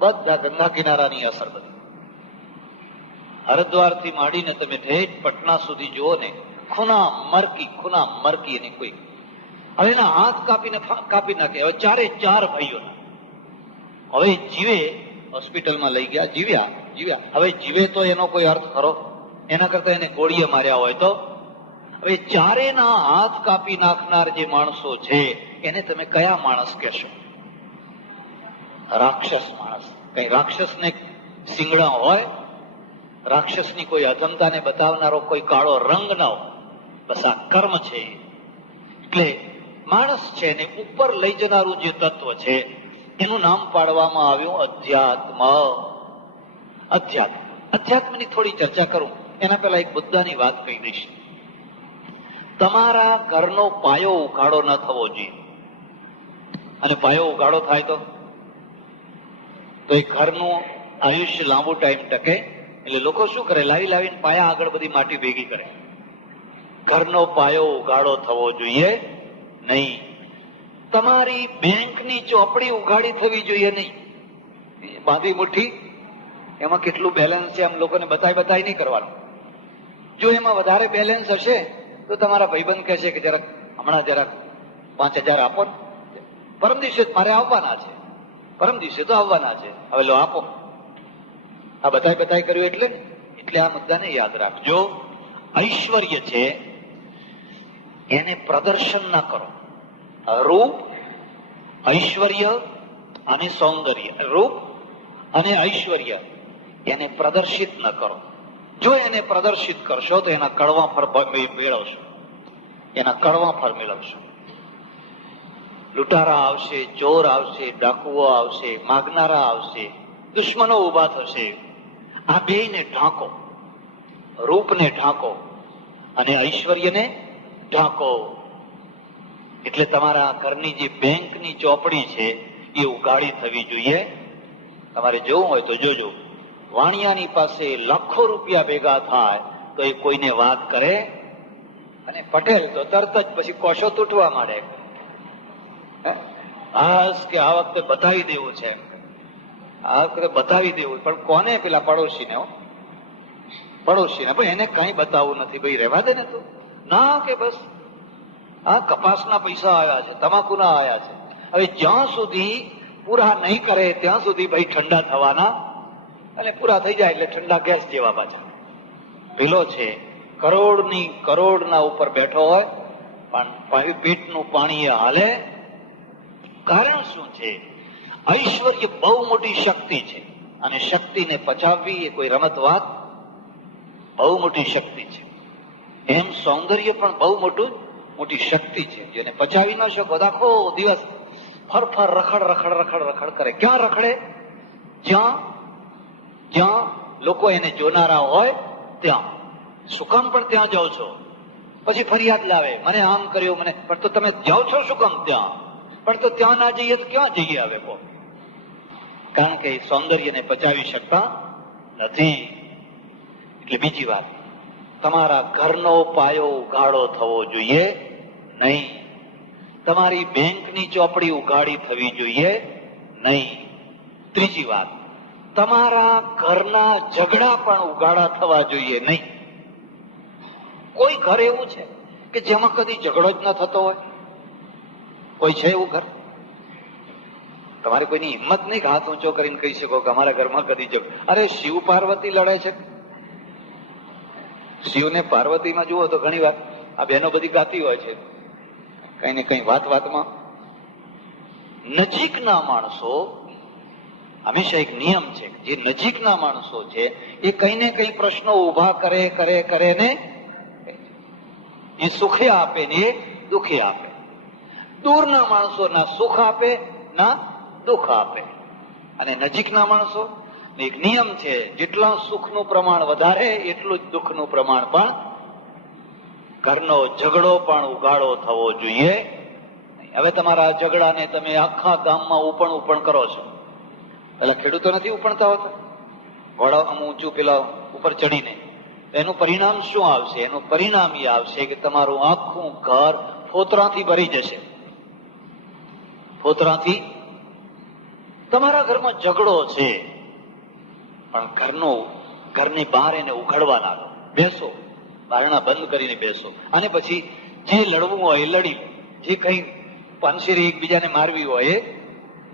બધા ગંગા કિનારાની અસર બધી. હરિદ્વાર થી માંડીને તમે ઠેઠ પટના સુધી જુઓ ને, ખૂના મરકી એની કોઈ. હવે એના હાથ કાપી નાખે. હવે 4 ભાઈઓના. હવે જીવે, હોસ્પિટલમાં લઈ ગયા, જીવ્યા. હવે જીવે તો એનો કોઈ અર્થ ખરો? એના કરતા એને ગોળીએ માર્યા હોય તો? હવે 4ના હાથ કાપી નાખનાર જે માણસો છે એને તમે કયા માણસ કહેશો? રાક્ષસ માણસ. કઈ રાક્ષસને સિંગડા હોય? રાક્ષસની કોઈ અધમતાને બતાવનારો કોઈ કાળો રંગ ના હોય. બસ આ કર્મ છે. એટલે માણસ છે ને ઉપર લઈ જનારું જે તત્વ છે એનું નામ પાડવામાં આવ્યું અધ્યાત્મ. અધ્યાત્મની થોડી ચર્ચા કરું એના પહેલા એક મુદ્દાની વાત કહી દઈશ. તમારા ઘરનો પાયો ઉઘાડો ન થવો જોઈએ. અને પાયો ઉઘાડો થાય તો એ ઘરનું આયુષ્ય લાંબુ ટાઈમ ટકે. એટલે લોકો શું કરે? લાવીને પાયા આગળ બધી માટી ભેગી કરે. ઘરનો પાયો ઉઘાડો થવો જોઈએ નહીં. તમારી બેંકની ચોપડી ઉઘાડી થવી જોઈએ નહીં. બાંધી મુઠ્ઠી, એમાં કેટલું બેલેન્સ છે એમ લોકોને બતાવી નહીં કરવાનું. જો એમાં વધારે બેલેન્સ હશે તો તમારા ભાઈબંધ કહેશે કે હમણાં 5,000 આપો ને, પરમ દિવસે મારે આવવાના છે, પરમ દિવસે તો આવવાના છે, હવે લો આપો. આ બતાવી કર્યું એટલે આ મુદ્દાને યાદ રાખજો. ઐશ્વર્ય છે એને પ્રદર્શન ના કરો. રૂપ, ઐશ્વર્ય અને સૌંદર્ય, રૂપ અને ઐશ્વર્ય એને પ્રદર્શિત ન કરો. જો એને પ્રદર્શિત કરશો તો એના કડવા ફળ મેળવશો. લૂંટારા આવશે, ચોર આવશે, ડાકુઓ આવશે, માગનારા આવશે, દુશ્મનો ઉભા થશે. આ બેયને ઢાંકો, રૂપને ઢાંકો અને ઐશ્વર્યને ઢાંકો. એટલે તમારા ઘરની જે બેંકની ચોપડી છે એ ઉઘાડી થવી જોઈએ. તમારે જોવું હોય તો જોજો, વાણિયાની પાસે લાખો રૂપિયા ભેગા થાય તો એ કોઈને વાત કરે, અને પટેલ તો તરત જ પછી કોશો તૂટવા માંડે. કે આ વખતે બતાવી દેવું છે, આ વખતે બતાવી દેવું. પણ કોને? પેલા પડોશીને ભાઈ એને કઈ બતાવવું નથી, ભાઈ રહેવા દે ને તું. ના કે બસ આ કપાસના પૈસા આવ્યા છે, તમાકુના આવ્યા છે. હવે જ્યાં સુધી પૂરા નહીં કરે ત્યાં સુધી ભાઈ ઠંડા થવાના, અને પૂરા થઈ જાય એટલે ઠંડા ગેસ જેવા પાછા. પેલો છે કરોડના ઉપર બેઠો હોય પણ પેટનું પાણી એ હાલે. કારણ શું છે? ઐશ્વર્ય બહુ મોટી શક્તિ છે, અને શક્તિને પચાવવી એ કોઈ રમત વાત, બહુ મોટી શક્તિ છે. એમ સૌંદર્ય પણ બહુ મોટી શક્તિ છે, જેને પચાવી ન શકો. આખો દિવસ ફરફર રખડ કરે. ક્યાં રખડે? જ્યાં લોકો એને જોનારા હોય ત્યાં. શું કામ પણ ત્યાં જાઓ છો? પછી ફરિયાદ લાવે, મને આમ કર્યું, મને. પણ તો તમે જાઓ છો શું કામ ત્યાં? પણ તો ત્યાં ના જઈએ તો ક્યાં જઈએ હવે કહો? કારણ કે સૌંદર્યને પચાવી શકતા નથી. એટલે બીજી વાત, તમારા ઘરનો પાયો ઉઘાડો થવો જોઈએ નહીં. તમારી બેંકની ચોપડી ઉઘાડી થવી જોઈએ નહીં. ત્રીજી વાત, તમારા ઘરના ઝઘડા પણ ઉઘાડા થવા જોઈએ નહીં. કોઈ ઘર એવું છે કે જેમાં કદી ઝઘડો જ ન થતો હોય? કોઈ છે એવું ઘર? તમારે કોઈની હિંમત નહીં હાથ ઊંચો કરીને કહી શકો કે અમારા ઘરમાં કદી ઝઘડો. અરે શિવ પાર્વતી લડે છે. શિવને પાર્વતીમાં જુઓ તો ઘણી વાર આ બહેનો બધી ગાતી હોય છે કઈ ને કઈ વાતમાં. નજીકના માણસો, હંમેશા એક નિયમ છે, જે નજીકના માણસો છે એ કઈ ને કઈ પ્રશ્નો ઉભા કરે ને એ સુખે આપે ને એ દુખે આપે. દૂરના માણસો ના સુખ આપે ના દુઃખ આપે. અને નજીકના માણસો એક નિયમ છે, જેટલા સુખનું પ્રમાણ વધારે એટલું જ દુઃખનું પ્રમાણ પણ. ઘરનો ઝઘડો પણ ઉઘાડો થવો જોઈએ. હવે તમારા ઝઘડાને તમે આખા ગામમાં ઉપણ કરો છો. પેલા ખેડૂતો નથી ઉપણતા હોતા ઘોડા આમ ઊંચું પેલા ઉપર ચડીને? એનું પરિણામ શું આવશે? એનું પરિણામ એ આવશે કે તમારું આખું ઘર ફોતરાથી ભરી જશે. ફોતરાથી. તમારા ઘરમાં ઝઘડો છે પણ ઘરની બહાર એને ઉઘાડવા ના દો. બેસો, બારણા બંધ કરીને બેસો, અને પછી જે લડવું હોય એ લડી લો, જે કઈ પાનશેરી એકબીજાને મારવી હોય એ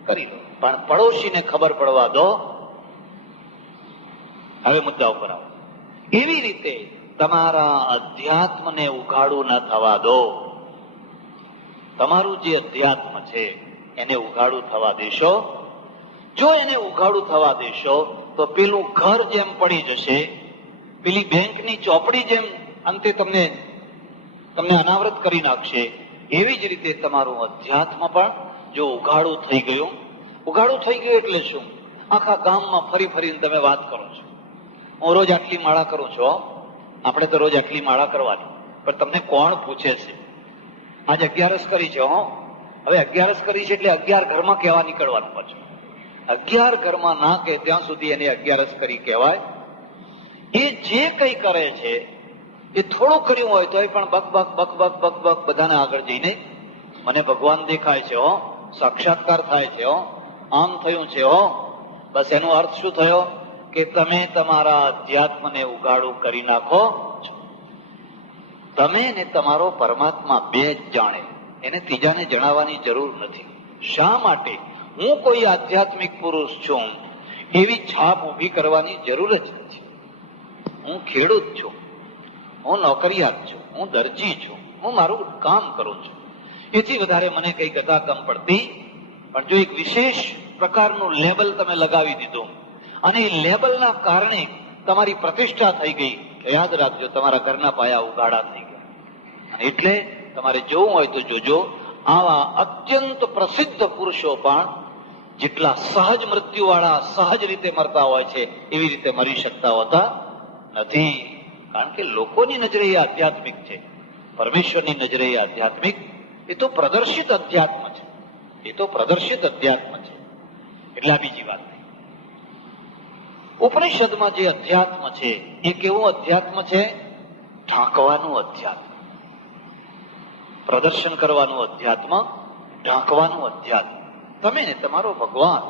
કરી લો, પણ પડોશીને ખબર પડવા દો. હવે મુદ્દા ઉપર આવો. એવી રીતે તમારા અધ્યાત્મને ઉઘાડું ના થવા દો. તમારું જે અધ્યાત્મ છે એને ઉઘાડું થવા દેશો. જો એને ઉઘાડું થવા દેશો તો પેલું ઘર જેમ પડી જશે, પેલી બેંકની ચોપડી જેમ અંતે તમને અનાવૃત કરી નાખશે, એવી જ રીતે તમારું અધ્યાત્મ પણ જો ઉઘાડું થઈ ગયું. ઉઘાડું થઈ ગયું એટલે શું? આખા ગામમાં ફરીને તમે વાત કરો છો. હું રોજ આટલી માળા કરું છું. આપણે તો રોજ આટલી માળા કરવાની, પણ તમને કોણ પૂછે છે? આજે 11સ કરી છે. હવે 11સ કરી છે એટલે 11 ઘરમાં કહેવા નીકળવાનું પાછું. 11 ઘરમાં ના કે ત્યાં સુધી એને 11સ કરી કહેવાય. એ જે કઈ કરે છે એ થોડું કર્યું હોય તો પણ બક બધાને આગળ જઈને મને ભગવાન દેખાય છે, સાક્ષાત્કાર થાય છે, આમ થયું છે. બસ એનો અર્થ શું થયો? કે તમે તમારા અધ્યાત્મને ઉઘાડું કરી નાખો. તમે ને તમારો પરમાત્મા બે જ જાણે, એને ત્રીજાને જણાવવાની જરૂર નથી. શા માટે? હું કોઈ આધ્યાત્મિક પુરુષ છું એવી છાપ ઉભી કરવાની જરૂર જ નથી. હું ખેડૂત છું, હું નોકરિયાત છું, હું દરજી છું, હું મારું કામ કરું છું. એથી વધારે મને કઈ કથા કમ પડતી. પણ જો એક વિશેષ પ્રકારનું લેબલ તમે લગાવી દીધું અને એ લેબલના કારણે તમારી પ્રતિષ્ઠા થઈ ગઈ, યાદ રાખજો તમારા ઘરના પાયા ઉઘાડા થઈ ગયા. અને એટલે તમારે જોવું હોય તો જોજો, આવા અત્યંત પ્રસિદ્ધ પુરુષો પણ જેટલા સહજ મૃત્યુવાળા સહજ રીતે મરતા હોય છે એવી રીતે મરી શકતા હોતા નથી. કારણ કે લોકોની નજરે એ આધ્યાત્મિક છે, પરમેશ્વરની નજરે એ આધ્યાત્મિક. એ તો પ્રદર્શિત અધ્યાત્મ છે, એ તો પ્રદર્શિત અધ્યાત્મ છે. એટલે આ બીજી વાત. ઉપનિષદમાં જે અધ્યાત્મ છે એ કેવું અધ્યાત્મ છે? ઢાંકવાનું અધ્યાત્મ, પ્રદર્શન કરવાનું અધ્યાત્મ, ઢાંકવાનું અધ્યાત્મ. તમે ને તમારો ભગવાન.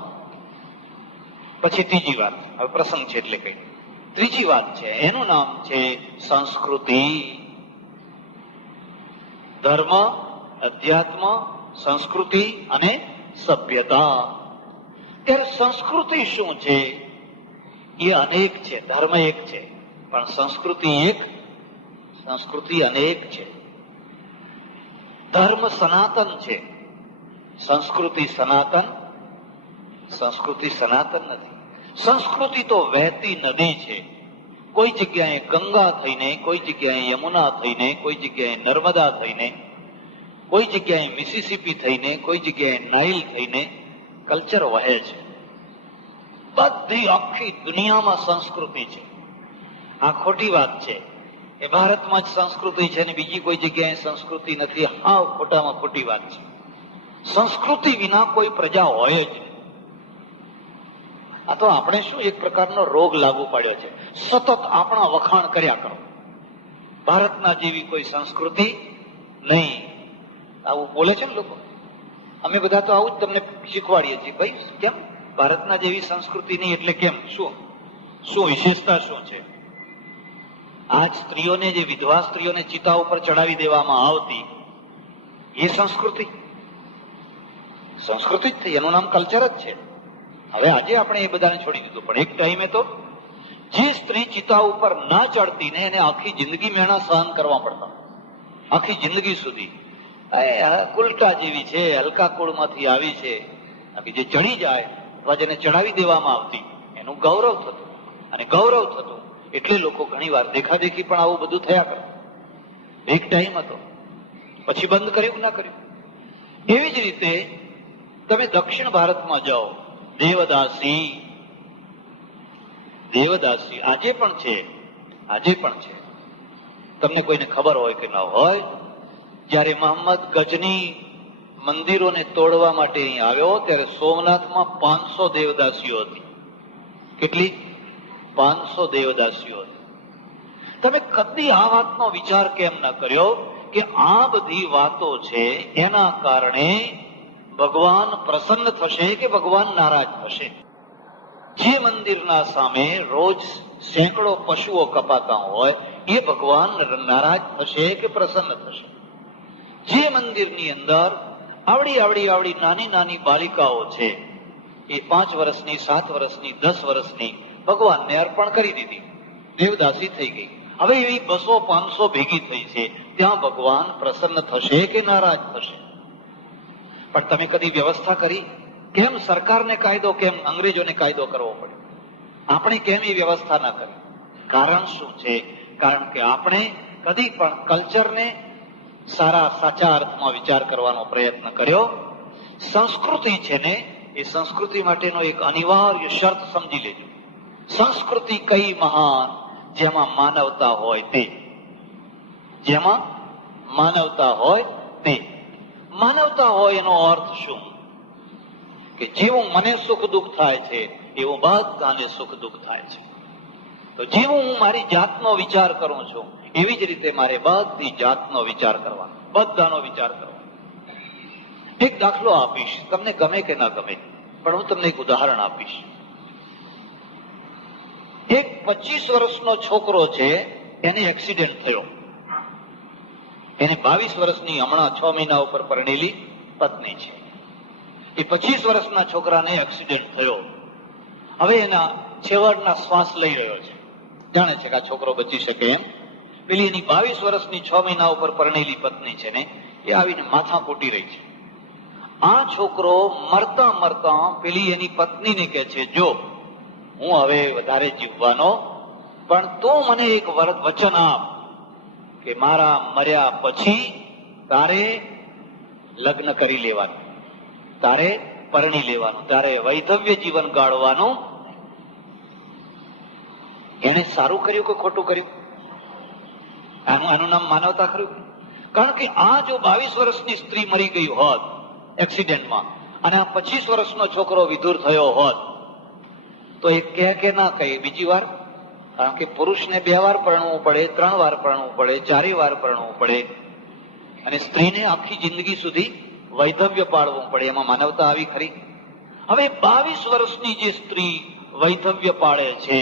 પછી ત્રીજી વાત, હવે પ્રસંગ છે એટલે કઈ. ત્રીજી વાત છે એનું નામ છે સંસ્કૃતિ. ધર્મ, અધ્યાત્મ, સંસ્કૃતિ અને સભ્યતા. ત્યારે સંસ્કૃતિ શું છે? એ અનેક છે. ધર્મ એક છે પણ સંસ્કૃતિ એક, સંસ્કૃતિ અનેક છે. ધર્મ સનાતન છે, સંસ્કૃતિ સનાતન નથી. સંસ્કૃતિ તો વહેતી નદી છે. કોઈ જગ્યાએ ગંગા થઈને, કોઈ જગ્યાએ યમુના થઈને, કોઈ જગ્યાએ નર્મદા થઈને, કોઈ જગ્યાએ મિસિસિપી થઈને, કોઈ જગ્યાએ નાઇલ થઈને કલ્ચર વહે છે. બધી આખી દુનિયામાં સંસ્કૃતિ છે. આ ખોટી વાત છે. એ ભારતમાં જ સંસ્કૃતિ છે ને બીજી કોઈ જગ્યાએ સંસ્કૃતિ નથી. હા, ખોટામાં ખોટી વાત છે. સંસ્કૃતિ વિના કોઈ પ્રજા હોય જ નહીં. આ તો આપણે શું એક પ્રકારનો રોગ લાગુ પાડ્યો છે, સતત આપણા વખાણ કર્યા કરો. ભારતના જેવી કોઈ સંસ્કૃતિ નહીં, આવું બોલે છે ને લોકો. અમે બધા તો આવું જ તમને શીખવાડીએ છીએ. ભાઈ કેમ ભારતના જેવી સંસ્કૃતિ નહીં એટલે કેમ, શું વિશેષતા શું છે? આજ સ્ત્રીઓને, જે વિધવા સ્ત્રીઓને ચિતા ઉપર ચડાવી દેવામાં આવતી, એ સંસ્કૃતિ જ થઈ, એનું નામ કલ્ચર જ છે. હવે આજે આપણે એ બધાને છોડી દીધું, પણ એક ટાઈમે તો જે સ્ત્રી ચિતા ઉપર ના ચડતી ને એને આખી જિંદગી મેણા સહન કરવા પડતા, આખી જિંદગી સુધી. કુલકા જેવી છે, હલકા કુળમાંથી આવી છે, જે ચડી જાય અથવા જેને ચડાવી દેવામાં આવતી એનું ગૌરવ થતું, અને ગૌરવ થતું એટલે લોકો ઘણી વાર દેખાદેખી પણ આવું બધું થયા કરે. એક ટાઈમ હતો, પછી બંધ કર્યું ના કર્યું. એવી જ રીતે તમે દક્ષિણ ભારતમાં જાઓ, દેવદાસી આજે પણ છે. તમને કોઈને ખબર હોય કે ન હોય, જયારે મોહમ્મદ ગજની મંદિરોને તોડવા માટે અહીં આવ્યો ત્યારે સોમનાથમાં 500 દેવદાસીઓ હતી. કેટલી? 500 દેવદાસીઓ હતી. તમે કદી આ વાતનો વિચાર કેમ ન કર્યો કે આ બધી વાતો છે એના કારણે ભગવાન પ્રસન્ન થશે કે ભગવાન નારાજ થશે? જે મંદિરના સામે રોજ સેંકડો પશુઓ કપાતા હોય એ ભગવાન નારાજ થશે કે પ્રસન્ન થશે? જે મંદિરની અંદર આવડી નાની નાની બાલિકાઓ છે, એ 5 વર્ષની, 7 વર્ષની, 10 વર્ષની ભગવાનને અર્પણ કરી દીધી, દેવદાસી થઈ ગઈ. હવે એવી 200-500 ભેગી થઈ છે, ત્યાં ભગવાન પ્રસન્ન થશે કે નારાજ થશે? પણ તમે કદી વ્યવસ્થા કરી? કેમ સરકારને કાયદો, કેમ અંગ્રેજોને કાયદો કરવો પડે? આપણે કેમ એ વ્યવસ્થા ના કરી? કારણ શું છે? કારણ કે આપણે કદી પણ કલ્ચરને સારા સાચા અર્થમાં વિચાર કરવાનો પ્રયત્ન કર્યો. સંસ્કૃતિ છે ને, એ સંસ્કૃતિ માટેનો એક અનિવાર્ય શર્ત સમજી લેજો. સંસ્કૃતિ કઈ મહાન? જેમાં માનવતા હોય તે. જેમાં માનવતા હોય તે. માનવતા હોય એનો અર્થ શું? કે જેવું મને સુખ દુઃખ થાય છે એવું બધાને સુખ દુઃખ થાય છે. તો જેવું હું મારી જાતનો વિચાર કરું છું એવી જ રીતે મારે બધી જાતનો વિચાર કરવાનો, બધાનો વિચાર કરવાનો. એક દાખલો આપીશ, તમને ગમે કે ના ગમે, પણ હું તમને એક ઉદાહરણ આપીશ. એક 25 વર્ષનો છોકરો છે, એને એક્સિડન્ટ થયો. એને 22 વર્ષની હમણાં 6 મહિના ઉપર પરણેલી પત્ની છે. એ 25 વર્ષના છોકરાને એક્સિડન્ટ થયો. હવે એના છેવટના શ્વાસ લઈ રહ્યો છે, જાણે છે કે આ છોકરો બચી શકે એમ. પેલી એની 22 વર્ષની 6 મહિના ઉપર પરણેલી પત્ની છે ને, એ આવીને માથા કૂટી રહી છે. આ છોકરો મરતા મરતા પેલી એની પત્નીને કહે છે, જો હું હવે વધારે જીવવાનો, પણ તું મને એક વચન આપ કે મારા મર્યા પછી તારે લગ્ન કરી લેવાનું, તારે પરણી લેવાનું, તારે વૈધવ્ય જીવન ગાળવાનું. એને સારું કર્યું કે ખોટું કર્યું? આનું નામ માનવતા ખરું? કારણ કે આ જો 22 વર્ષની સ્ત્રી મરી ગઈ હોત એક્સિડન્ટમાં, અને આ 25 વર્ષનો છોકરો વિધુર થયો હોત, તો એ કે ના કહે બીજી વાર? કારણ કે પુરુષને 2 વાર પરણવું પડે, 3 વાર પરણવું પડે, 4 વાર પરણવું પડે, અને સ્ત્રીને આખી જિંદગી સુધી વૈધવ્ય પાળવું પડે. એમાં માનવતા આવી ખરી? હવે 22 વર્ષની જે સ્ત્રી વૈધવ્ય પાળે છે,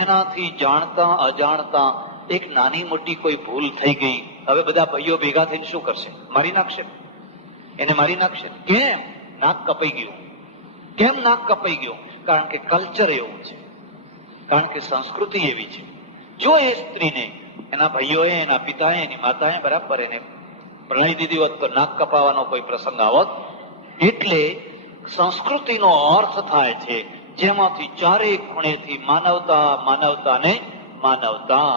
એનાથી જાણતા અજાણતા એક નાની મોટી કોઈ ભૂલ થઈ ગઈ. હવે બધા ભાઈઓ ભેગા થઈને શું કરશે? મારી નાખશે, એને મારી નાખશે. કેમ? નાક કપાઈ ગયું. કેમ નાક કપાઈ ગયું? કારણ કે કલ્ચર એવું છે, કારણ કે સંસ્કૃતિ એવી છે. જો એ સ્ત્રીને એના ભાઈઓએ, એના પિતાએ, એની માતાએ બરાબર એને પરણાવી દીધી હોત તો નાક કપાવાનો કોઈ પ્રસંગ આવત. એટલે સંસ્કૃતિનો અર્થ થાય છે જેમાંથી ચારેય ખૂણેથી માનવતા, માનવતા ને માનવતા.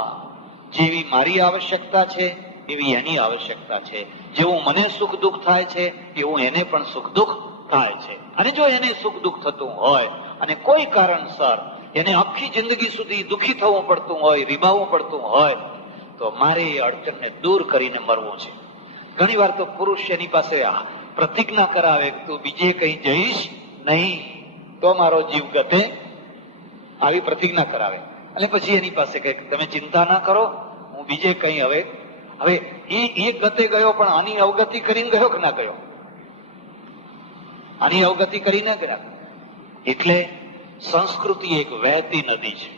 જેવી મારી આવશ્યકતા છે એવી એની આવશ્યકતા છે. જેવું મને સુખ દુઃખ થાય છે એવું એને પણ સુખ દુઃખ થાય છે. અને જો એને સુખ દુઃખ થતું હોય અને કોઈ કારણસર એને આખી જિંદગી સુધી દુઃખી થવું પડતું હોય, રીબાવવું પડતું હોય, તો મારે એ અડચણને દૂર કરીને મરવું છે. ઘણી વાર તો પુરુષ એની પાસે પ્રતિજ્ઞા કરાવે કે તું બીજે કઈ જઈશ નહીં તો મારો જીવ ગતે, આવી પ્રતિજ્ઞા કરાવે. અને પછી એની પાસે કહે તમે ચિંતા ના કરો, હું બીજે કઈ હવે એ ગતે ગયો, પણ આની અવગતિ કરીને ગયો કે ના ગયો? આની અવગતિ કરીને ગયા. એટલે સંસ્કૃતિ એક વહેતી નદી છે,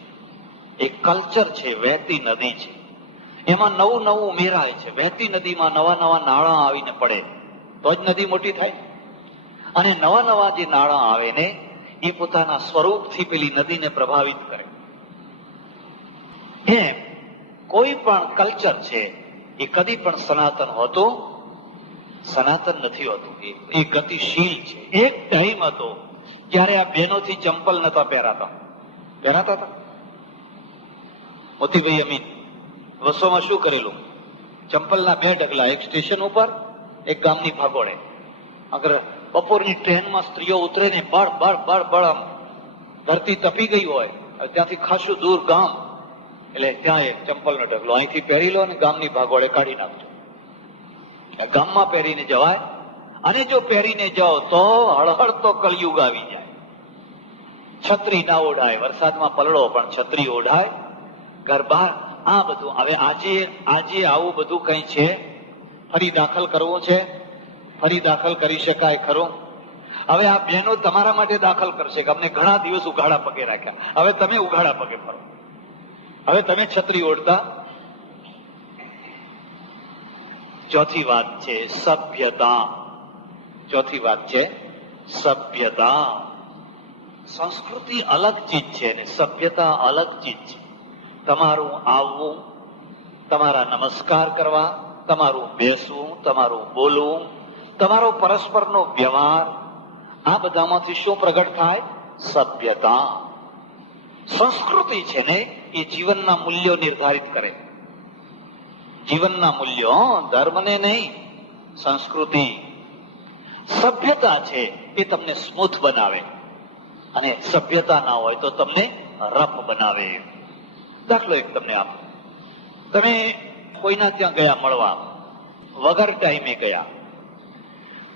એક કલ્ચર છે, વહેતી નદી છે. એમાં નવું નવું ઉમેરાય છે. વહેતી નદીમાં નવા નવા નાળા આવીને પડે તો જ નદી મોટી થાય. અને નવા નવા જે નાળા આવે ને એ પોતાના સ્વરૂપથી પેલી નદીને પ્રભાવિત કરે. એમ કોઈ પણ કલ્ચર છે એ કદી પણ સનાતન હોતું સનાતન નથી હોતું. એ ગતિશીલ છે. એક ટાઈમ હતો જ્યારે આ બહેનોથી ચંપલ નતા પહેરાતા હતા. મોતીભાઈ અમીન વર્ષોમાં શું કરેલું? ચંપલના 2 ડગલા, એક સ્ટેશન ઉપર, એક ગામની ભાગોળે. અગર બપોરની ટ્રેનમાં સ્ત્રીઓ ઉતરે ને બળ બળ બળ બળ આમ ધરતી તપી ગઈ હોય, ત્યાંથી ખાસું દૂર ગામ, એટલે ત્યાં એક ચંપલનો ઢગલો અહીંથી પહેરી લો અને ગામની ભાગોળે કાઢી નાખજો. ગામમાં પહેરીને જવાય. અને જો પહેરીને જાઓ તો હળહળ તો કલયુગ આવી જાય. છત્રી ના ઓઢાય, વરસાદમાં પલળો પણ છત્રી ઓઢાય. ઘર બહાર આ બધું. હવે આજે આવું બધું કઈ છે? ફરી દાખલ કરવું છે? ફરી દાખલ કરી શકાય ખરું? હવે આ બહેનો તમારા માટે દાખલ કરશે કે અમને ઘણા દિવસ ઉઘાડા પગે રાખ્યા, હવે તમે ઉઘાડા પગે ફરો, હવે તમે છત્રી ઓઢતા. ચોથી વાત છે સભ્યતા. ચોથી વાત છે સભ્યતા. સંસ્કૃતિ અલગ ચીજ છે ને સભ્યતા અલગ ચીજ છે. તમારું આવવું, તમારા નમસ્કાર કરવા, તમારું બેસવું, તમારું બોલવું, તમારો પરસ્પરનો વ્યવહાર, આ બધામાંથી શું પ્રગટ થાય? સભ્યતા. સંસ્કૃતિ છે ને એ જીવનના મૂલ્યો નિર્ધારિત કરે. જીવનના મૂલ્યો, ધર્મને નહીં, સંસ્કૃતિ. સભ્યતા છે એ તમને સ્મૂથ બનાવે, અને સભ્યતા ના હોય તો તમને રફ બનાવે. દાખલો એક તમને આપો. તમે કોઈના ત્યાં ગયા મળવા, વગર ટાઈમે ગયા,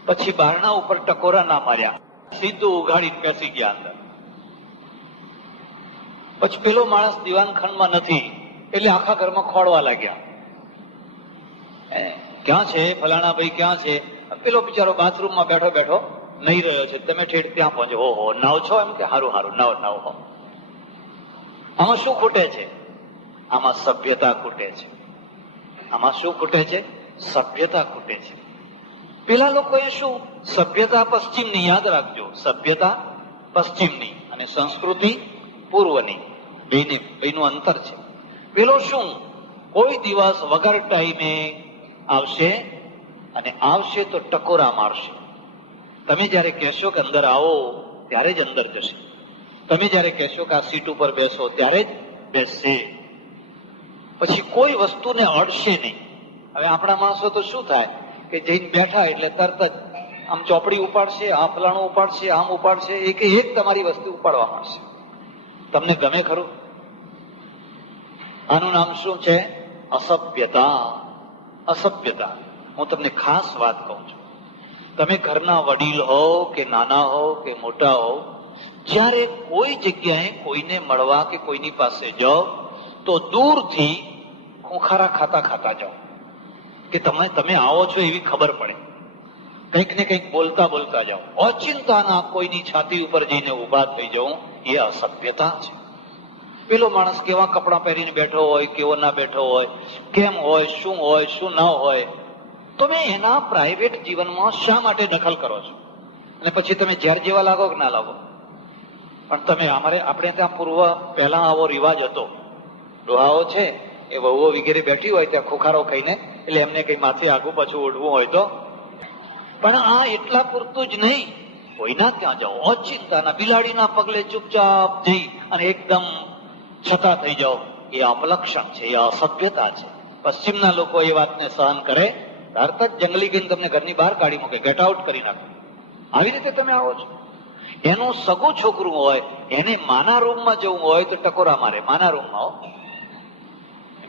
પછી બારણા ઉપર ટકોરા ના માર્યા, સીધું ઉઘાડીને બેસી ગયા અંદર. પછી પેલો માણસ દિવાનખંડમાં નથી એટલે આખા ઘરમાં ખોળવા લાગ્યા. ક્યાં છે ફલાણા ભાઈ, ક્યાં છે? પેલો બિચારો બાથરૂમમાં બેઠો બેઠો નહીં રહ્યો છે, તમે ઠેઠ ત્યાં પહોંચે. ઓહો, નાવ છો? એમ કે હારું હારું, નાવ હો. આમાં શું ખૂટે છે? આમાં સભ્યતા ખૂટે છે. આમાં શું ખૂટે છે? સભ્યતા ખૂટે છે. પેલા લોકોએ શું? સભ્યતા પશ્ચિમની, યાદ રાખજો, સભ્યતા પશ્ચિમની અને સંસ્કૃતિ પૂર્વની, બેનું અંતર છે. પેલો શું? કોઈ દિવસ વગર ટાઈમે આવશે, અને આવશે તો ટકોરા મારશે. તમે જયારે કહેશો કે અંદર આવો ત્યારે જ અંદર જશે. તમે જયારે કહેશો કે આ સીટ ઉપર બેસો ત્યારે જ બેસશે. પછી કોઈ વસ્તુને અડશે નહીં. હવે આપણા માણસો તો શું થાય કે જઈને બેઠા એટલે તરત જ આમ ચોપડી ઉપાડશે, આ ફલાણું ઉપાડશે, આમ ઉપાડશે, એક તમારી વસ્તુ ઉપાડવા માંડશે. તમને ગમે ખરું? આનું નામ શું છે? અસભ્યતા. અસભ્યતા. હું તમને ખાસ વાત કહું છું. તમે ઘરના વડીલ હો કે નાના હો કે મોટા હો, જ્યારે કોઈ જગ્યાએ કોઈને મળવા કે કોઈની પાસે જાઓ તો દૂરથી ખોખારા ખાતા ખાતા જાઓ, કે તમે આવો છો એવી ખબર પડે. કંઈક ને કંઈક બોલતા બોલતા જાઓ. અચિંતાના કોઈની છાતી ઉપર જઈને ઉભા થઈ જવું એ અસભ્યતા છે. પેલો માણસ કેવા કપડાં પહેરીને બેઠો હોય, કેવો ના બેઠો હોય, કેમ હોય, શું ના હોય, તમે એના પ્રાઇવેટ જીવનમાં શા માટે દખલ કરો છો? અને પછી તમે ઝેર જેવા લાગો કે ના લાગો? પણ તમે આપણે ત્યાં પહેલા આવો રિવાજ હતો. ડોહાઓ છે એ વહુઓ વગેરે બેઠી હોય ત્યાં ખોખારો ખાઈને, એટલે એમને કઈ માથે આગું પાછું ઓઢવું હોય તો. પણ આ એટલા પૂરતું જ નહીં, કોઈના ત્યાં જાઓ અચિંતાના બિલાડીના પગલે ચૂપચાપ જઈ અને એકદમ છતાં થઈ જાઓ, એ અપલક્ષણ છે, એ અસભ્યતા છે. પશ્ચિમના લોકો એ વાતને સહન કરે, તરત જ જંગલી ગઈને તમને ઘરની બહાર કાઢી મૂકે, ગેટ આઉટ કરી નાખે. આવી રીતે તમે આવો છો. એનું સગું છોકરું હોય, એને માના રૂમમાં જવું હોય તો ટકોરા મારે. માના રૂમમાં હો,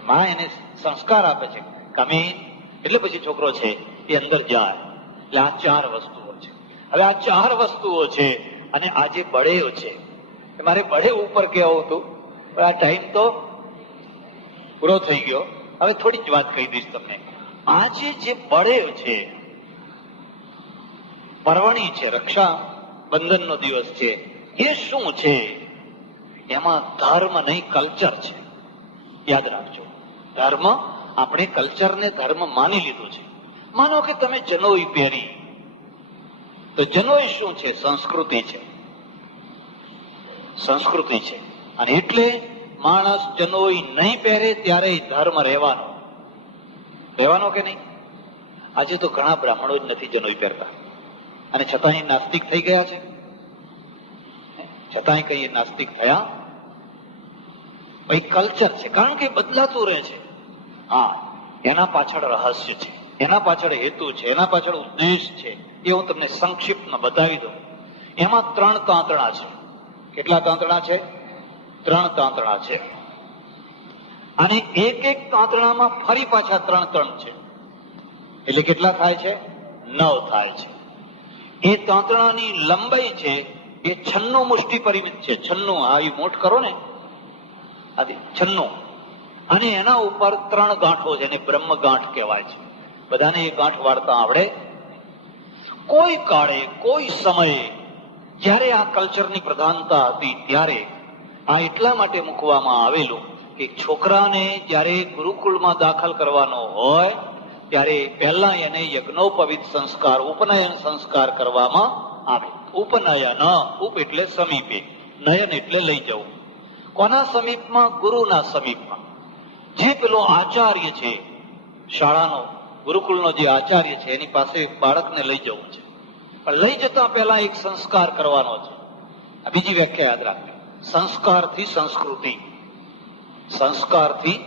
માં એને સંસ્કાર આપે છે, કમી, એટલે પછી છોકરો છે એ અંદર જાય. એટલે આ ચાર વસ્તુઓ છે. હવે આ ચાર વસ્તુઓ છે અને આ જે બળેવ છે એ મારે બળેવ ઉપર કહેવું હતું, પણ આ ટાઈમ તો પૂરો થઈ ગયો. હવે થોડી જ વાત કહી દઈશ તમને. આજે જે બળેવ છે, પરવણી છે, રક્ષાબંધનનો દિવસ છે, એ શું છે? એમાં ધર્મ નહીં, કલ્ચર છે. યાદ રાખજો, ધર્મ, આપણે કલ્ચરને ધર્મ માની લીધું છે. માનો કે તમે જનોઈ પહેરી, તો જનોઈ શું છે? સંસ્કૃતિ છે. સંસ્કૃતિ છે. અને એટલે માણસ જનોઈ નહીં પહેરે ત્યારે ધર્મ રહેવાનો. રહેવાનો કે નહીં? આજે તો ઘણા બ્રાહ્મણો જ નથી જનોઈ પહેરતા, અને છતાંય નાસ્તિક થઈ ગયા છે. છતાંય કઈ નાસ્તિક થયા? ભાઈ કલ્ચર છે, કારણ કે બદલાતું રહે છે. હા, એના પાછળ રહસ્ય છે, એના પાછળ હેતુ છે, એના પાછળ ઉદ્દેશ છે. એ હું તમને સંક્ષિપ્તમાં બતાવી દઉં. એમાં 3 તાંતણા છે. કેટલા તાંતણા છે? 3 તાંતણા છે. અને એક તાંતણામાં ફરી પાછા 3 છે. એટલે કેટલા થાય છે? 9 થાય છે. એ તાંતણાની લંબાઈ છે એ 96 મુષ્ટિ પરિમિત છે. 96, આ મોટ કરો ને, 96. અને એના ઉપર 3 ગાંઠો છે, એને બ્રહ્મ ગાંઠ કહેવાય છે. બધાને એ ગાંઠ વાળતા આવડે? કોઈ કાળે, કોઈ સમયે જ્યારે આ કલ્ચરની પ્રધાનતા હતી ત્યારે આ એટલા માટે મૂકવામાં આવેલું કે છોકરાને જ્યારે ગુરુકુળમાં દાખલ કરવાનો હોય ત્યારે પહેલા એને યજ્ઞોપવિત સંસ્કાર, ઉપનયન સંસ્કાર કરવામાં આવે. ઉપનયન, ઉપ એટલે સમીપે, નયન એટલે લઈ જવું. કોના સમીપમાં? ગુરુના સમીપમાં. જે પેલો આચાર્ય છે, શાળાનો, ગુરુકુળનો જે આચાર્ય છે, એની પાસે બાળકને લઈ જવું છે. પણ લઈ જતા પહેલા એક સંસ્કાર કરવાનો છે. આ બીજી વ્યાખ્યા યાદ રાખજો. સંસ્કારથી સંસ્કૃતિ, સંસ્કારથી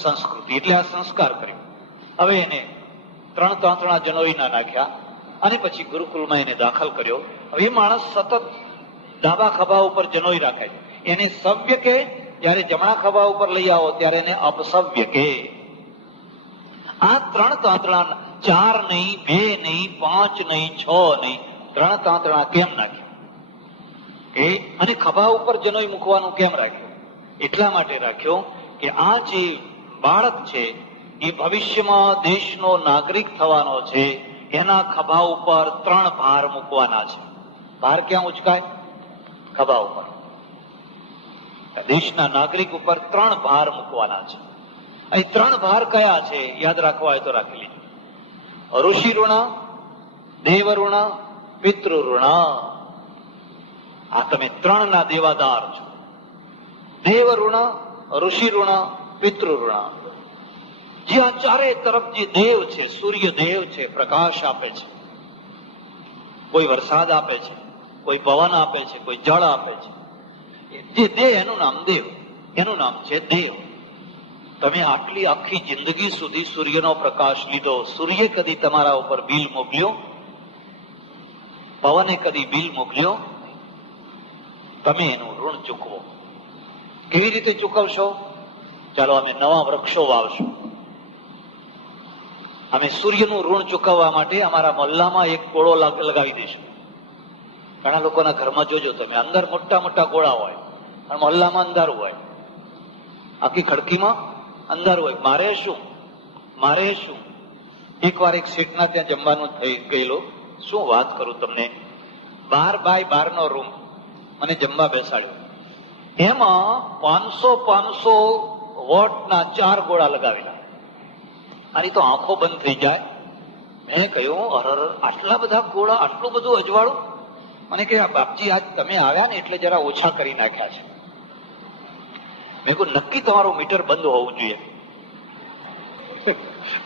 સંસ્કૃતિ, એટલે આ સંસ્કાર કર્યો. હવે એને 3 તાંતણા જનોઈના નાખ્યા અને પછી ગુરુકુળમાં એને દાખલ કર્યો. હવે એ માણસ સતત ડાબા ખભા ઉપર જનોઈ રાખે છે. એને સવ્ય કે, જયારે જમણા ખભા ઉપર લઈ આવો ત્યારે એને અપસવ્ય કે. આ 3 તાંતણા, 4 નહીં, 2 નહીં, 5 નહીં, 6 નહીં, 3 તાંતણા કેમ નાખ્યા? અને ખભા ઉપર જનોઈ મૂકવાનું કેમ રાખ્યું? એટલા માટે રાખ્યો કે આ જે બાળક છે એ ભવિષ્યમાં દેશનો નાગરિક થવાનો છે. એના ખભા ઉપર 3 ભાર મૂકવાના છે. ભાર ક્યાં ઉચકાય? ખભા ઉપર. દેશના નાગરિક ઉપર 3 ભાર મૂકવાના છે. અહીં 3 ભાર કયા છે? યાદ રાખવા હોય તો રાખી લીધું. ઋષિ ઋણ, દેવ ઋણ, પિતૃ ઋણ. આ તમે 3 ના દેવાદાર છો. દેવ ઋણ, ઋષિ ઋણ, પિતૃ ઋણ. જે આ ચારે તરફ જે દેવ છે, સૂર્ય દેવ છે, પ્રકાશ આપે છે. કોઈ વરસાદ આપે છે, કોઈ પવન આપે છે, કોઈ જળ આપે છે. જે દેવ, એનું નામ દેવ, એનું નામ છે દેવ. તમે આટલી આખી જિંદગી સુધી સૂર્યનો પ્રકાશ લીધો. સૂર્ય કદી તમારા ઉપર બિલ મોકલ્યો? પવને કદી બિલ મોકલ્યો? તમે એનું ઋણ ચૂકવો. કેવી રીતે ચૂકવશો? ચાલો અમે નવા વૃક્ષો વાવશું. અમે સૂર્યનું ઋણ ચૂકવવા માટે અમારા મોહલ્લામાં એક ગોળો લગાવી દઈશું. ઘણા લોકોના ઘરમાં જોજો તમે, અંદર મોટા મોટા ગોળા હોય અને મોહલ્લામાં અંધારું હોય. આખી ખડકીમાં અંધારું હોય. મારે શું એકવાર એક શેઠના ત્યાં જમવાનું થઈ ગયેલું. શું વાત કરું તમને, 12 નો રૂમ, મને જમવા બેસાડ્યો. એમાં 500 વોટના 4 ગોળા લગાવેલા. આની તો આંખો બંધ થઈ જાય. મેં કહ્યું, અરર, આટલા બધા ગોળા, આટલું બધું અજવાળું? મને કે બાપજી આજ તમે આવ્યા ને એટલે જરા ઓછા કરી નાખ્યા છે. મેં કહ્યું નક્કી તમારું મીટર બંધ હોવું જોઈએ.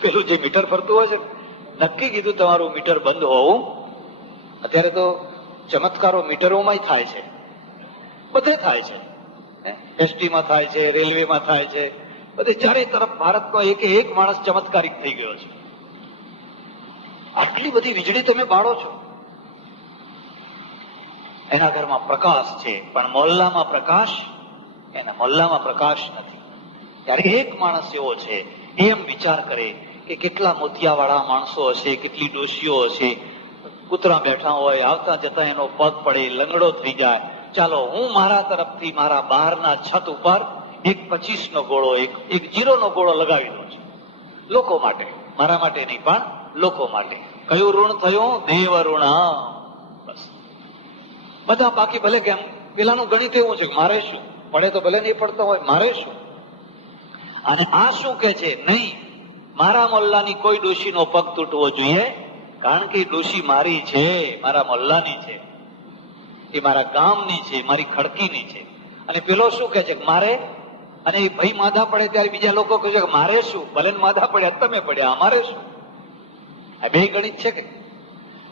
પેલું જે મીટર ફરતું હોય છે, નક્કી કીધું તમારું મીટર બંધ હોવું. અત્યારે તો ચમત્કારો મીટરોમાં થાય છે, બધે થાય છે. એસટીમાં થાય છે, રેલવેમાં થાય છે, બધે ચારે તરફ ભારતનો એક માણસ ચમત્કારિક થઈ ગયો છે. આટલી બધી વીજળી તમે બાળો છો. એના ઘરમાં પ્રકાશ છે, પણ મોહલ્લામાં પ્રકાશ, એના મોહલ્લામાં પ્રકાશ નથી. ત્યારે એક માણસ એવો છે, એમ વિચાર કરે કે કેટલા મોતિયાવાળા માણસો હશે, કેટલી ડોશીઓ હશે, કૂતરા બેઠા હોય, આવતા જતા એનો પગ પડે, લંગડો થઈ જાય, ચાલો હું મારા તરફથી મારા બહારના છત ઉપર એક 25નો ગોળો, એક 0નો ગોળો લગાવી દઉં છું, લોકો માટે, મારા માટે નહીં પણ લોકો માટે. કયું ઋણ થયું? દેવ ઋણ. બસ બધા. બાકી ભલે કેમ પેલાનું ગણિત એવું છે કે મારે શું પડે તો ભલે નહીં પડતો હોય, મારે શું. અને આ શું કે છે? નહીં, મારા મોલ્લાની કોઈ ડોશીનો પગ તૂટવો જોઈએ, કારણ કે ડોશી મારી છે, મારા મોલ્લાની છે, એ મારા ગામની છે, મારી ખડકીની છે. અને પેલો શું કે છે? મારે. અને એ ભાઈ માધા પડે ત્યારે બીજા લોકો કહે છે કે મારે શું, ભલે માધા પડ્યા તમે પડ્યા, અમારે શું. આ બે ગણિત છે કે?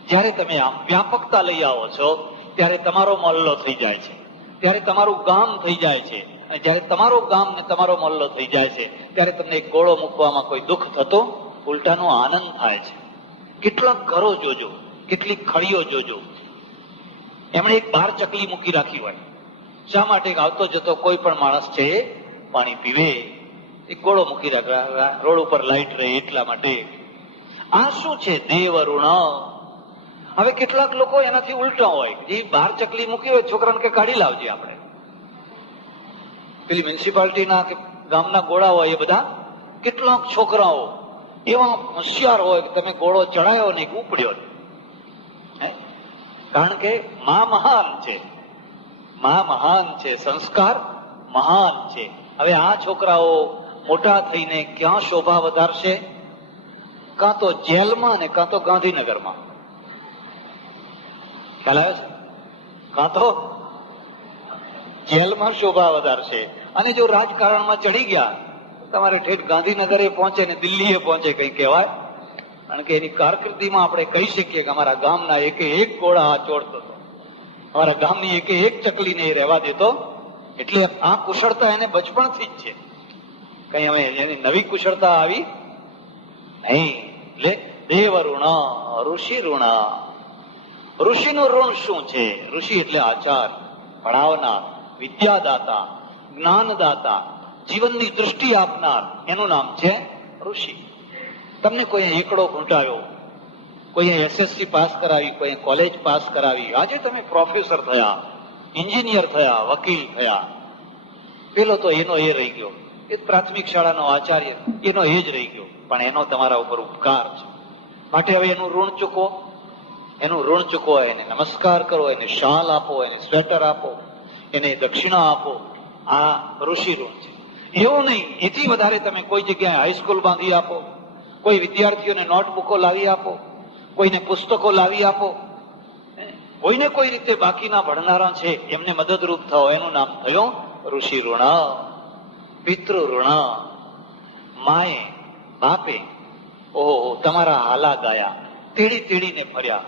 જયારે તમે આમ વ્યાપકતા લઈ આવો છો ત્યારે તમારો મોહલ્લો થઈ જાય છે, ત્યારે તમારું ગામ થઈ જાય છે. અને જયારે તમારું ગામ ને તમારો મોહલ્લો થઈ જાય છે ત્યારે તમને એક ગોળો મૂકવામાં કોઈ દુઃખ થતો, ઉલટાનો આનંદ થાય છે. કેટલાક ઘરો જોજો, કેટલીક ખડીઓ જોજો, એમણે એક બહાર ચકલી મૂકી રાખી હોય. શા માટે? આવતો જતો કોઈ પણ માણસ છે પાણી પીવે, એક ગોળો મૂકી રાખ્યા, રોડ ઉપર લાઈટ રહે એટલા માટે. આ શું છે? દેવ ઋણ. હવે કેટલાક લોકો એનાથી ઉલટા હોય, જે બહાર ચકલી મૂકી હોય છોકરાને કે કાઢી લાવજે, આપણે પેલી મ્યુનિસિપાલિટીના કે ગામના ગોળા હોય એ બધા, કેટલાક છોકરાઓ એવા હોશિયાર હોય કે તમે ગોળો ચડાયો ને ઉપડ્યો, કારણ કે માં મહાન છે, માં મહાન છે, સંસ્કાર મહાન છે. હવે આ છોકરાઓ મોટા થઈને ક્યાં શોભા વધારશે? કાં તો જેલમાં ને કાં તો ગાંધીનગરમાં. ખ્યાલ આવે છે? કાં તો જેલમાં શોભા વધારશે, અને જો રાજકારણમાં ચડી ગયા તમારે ઠેઠ ગાંધીનગરે પહોંચે ને દિલ્હીએ પહોંચે, કઈ કહેવાય. કારણ કે એની કારકિર્દીમાં આપણે કહી શકીએ કે અમારા ગામના એક ગોળા આ ચોડતો હતો, અમારા ગામની એક ચકલીને એ રહેવા દેતો. એટલે આ કુશળતા એને બચપણથી જ છે, કઈ હવે એની નવી કુશળતા આવી નહીં. એટલે દેવ ઋણ, ઋષિ ઋણ. ઋષિનું ઋણ શું છે? ઋષિ એટલે આચાર, ભણાવનાર, વિદ્યાદાતા, જ્ઞાનદાતા, જીવનની દૃષ્ટિ આપનાર, એનું નામ છે ઋષિ. તમને કોઈ એકડો ઘૂંટાવ્યો, કોઈ એસએસસી પાસ કરાવી, કોઈ કોલેજ પાસ કરાવી, આજે તમે પ્રોફેસર થયા, એન્જિનિયર થયા, વકીલ થયા. પેલો તો એનો એ રહી ગયો, એ પ્રાથમિક શાળાનો આચાર્ય, એનો એ જ રહી ગયો, પણ એનો તમારા ઉપર ઉપકાર છે. માટે હવે એનું ઋણ ચૂકવો, એનું ઋણ ચૂકવો, એને નમસ્કાર કરો, એને શાલ આપો, એને સ્વેટર આપો, એને દક્ષિણા આપો. આ ઋષિ ઋણ છે. એવું નહીં એથી વધારે તમે કોઈ જગ્યાએ હાઈસ્કૂલ બાંધી આપો, કોઈ વિદ્યાર્થીઓને નોટબુકો લાવી આપો, કોઈને પુસ્તકો લાવી આપો, કોઈને કોઈ રીતે બાકીના ભણનારા છે એમને મદદરૂપ થાઓ, એનું નામ થયું ઋષિ ઋણ. પિતૃ ઋણ. માએ બાપે ઓહો તમારા હાલા ગાયા, તેડી તેડીને ફર્યા,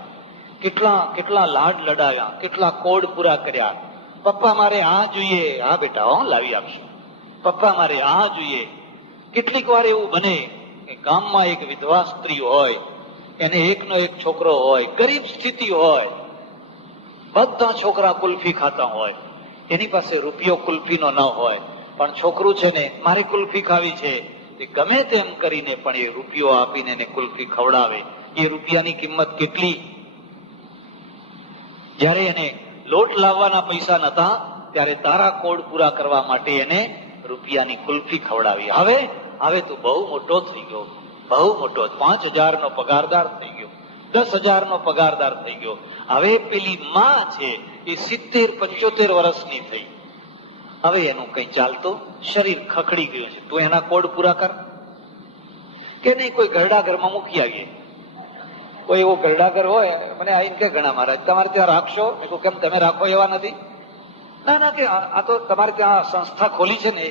કેટલા કેટલા લાડ લડાવ્યા, કેટલા કોડ પૂરા કર્યા. પપ્પા મારે આ જોઈએ, હા બેટા હો લાવી આપશું. પપ્પા મારે આ જોઈએ. કેટલીક વાર એવું બને કે ગામમાં એક વિધવા સ્ત્રી હોય, એને એકનો એક છોકરો હોય, ગરીબ સ્થિતિ હોય, બધા છોકરા કુલ્ફી ખાતા હોય, એની પાસે રૂપિયો કુલ્ફીનો ન હોય, પણ છોકરું છે ને મારે કુલ્ફી ખાવી છે, ગમે તેમ કરીને પણ એ રૂપિયો આપીને એને કુલ્ફી ખવડાવે. એ રૂપિયાની કિંમત કેટલી? જયારે એને લોટ લાવવાના પૈસા નતા ત્યારે તારા કોડ પૂરા કરવા માટે એને રૂપિયાની કુલ્ફી ખવડાવી. હવે તો બહુ મોટો થઈ ગયો, બહુ મોટો, 5,000 નો પગારદાર થઈ ગયો, 10,000 નો પગારદાર થઈ ગયો. હવે પેલી માં છે એ 70-75 વર્ષની થઈ. હવે એનું કઈ ચાલતું, શરીર ખખડી ગયું છે. તું એના કોડ પૂરા કર કે નહીં? કોઈ ઘરડા ઘરમાં મૂકી આવીએ, કોઈ એવો ઘરડા ઘર હોય, મને આવીને કે ઘણા મહારાજ તમારે ત્યાં રાખશો? મેં કહું કેમ તમે રાખો એવા નથી? ના કે આ તો તમારે ત્યાં સંસ્થા ખોલી છે ને,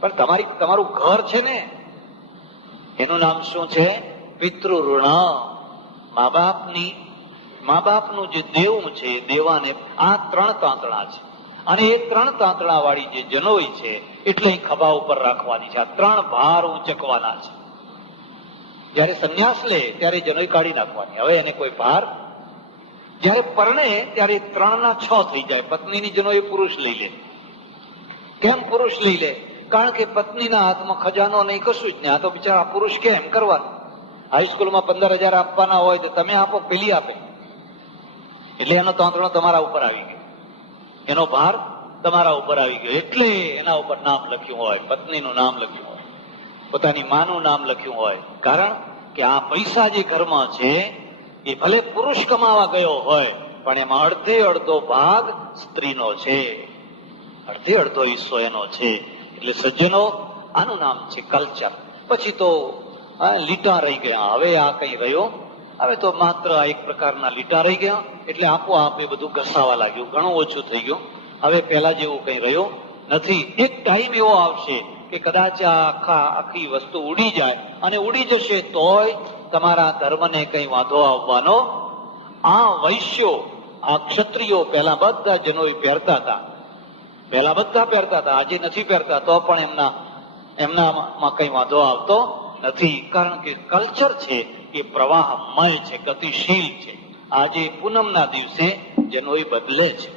પણ તમારું ઘર છે ને. એનું નામ શું છે? પિતૃ ઋણ. મા બાપનું જે દેવું છે, દેવાને આ 3 તાંતણા છે, અને એ 3 તાંતણા વાળી જે જનોઈ છે એટલે ખભા ઉપર રાખવાની છે. આ 3 ભાર ઊંચકવાના છે. જયારે સંન્યાસ લે ત્યારે જનોઈ કાઢી નાખવાની. હવે એને કોઈ ભાર, જયારે પરણે ત્યારે 3 ના 6 થઈ જાય. પત્નીની જનોઈ પુરુષ લઈ લે. કેમ પુરુષ લઈ લે? કારણ કે પત્નીના હાથમાં ખજાનો નહીં, કશું જ નહીં. આ તો બિચારા પુરુષ કેમ કરવાનું? હાઈસ્કૂલમાં 15,000 આપવાના હોય તો તમે આપો, પેલી આપે. એટલે એનો તાંતણો તમારા ઉપર આવી ગયો, એનો ભાર તમારા ઉપર આવી ગયો. એટલે એના ઉપર નામ લખ્યું હોય, પત્નીનું નામ લખ્યું હોય, પોતાની માનું નામ લખ્યું હોય. કારણ કે આ પૈસા જે ઘરમાં છે એ ભલે પુરુષ કમાવા ગયો હોય, પણ એમાં અડધે અડધો ભાગ સ્ત્રીનો છે, અડધે અડધો હિસ્સો એનો છે. એટલે સજ્જનો, આનું નામ છે કલ્ચર. પછી તો લીટા રહી ગયા. હવે આ કઈ રહ્યો, હવે તો માત્ર એક પ્રકારના લીટા રહી ગયા. એટલે આપોઆપ એ બધું ઘસાવા લાગ્યું, ઘણું ઓછું થઈ ગયું. હવે પેલા જેવું કઈ રહ્યું નથી. એક ટાઈમ એવો આવશે કે કદાચ આખી વસ્તુ ઉડી જાય, અને ઉડી જશે તોય તમારા ધર્મને કઈ વાંધો આવવાનો. આ વૈશ્યો, આ ક્ષત્રિયો પહેલા બધા જનોઈ પહેરતા હતા, પહેલા બધા પહેરતા હતા, આજે નથી પહેરતા તો પણ એમનામાં કઈ વાંધો આવતો નથી. કારણ કે કલ્ચર છે એ પ્રવાહમય છે, ગતિશીલ છે. આજે પૂનમના દિવસે જનોઈ બદલે છે,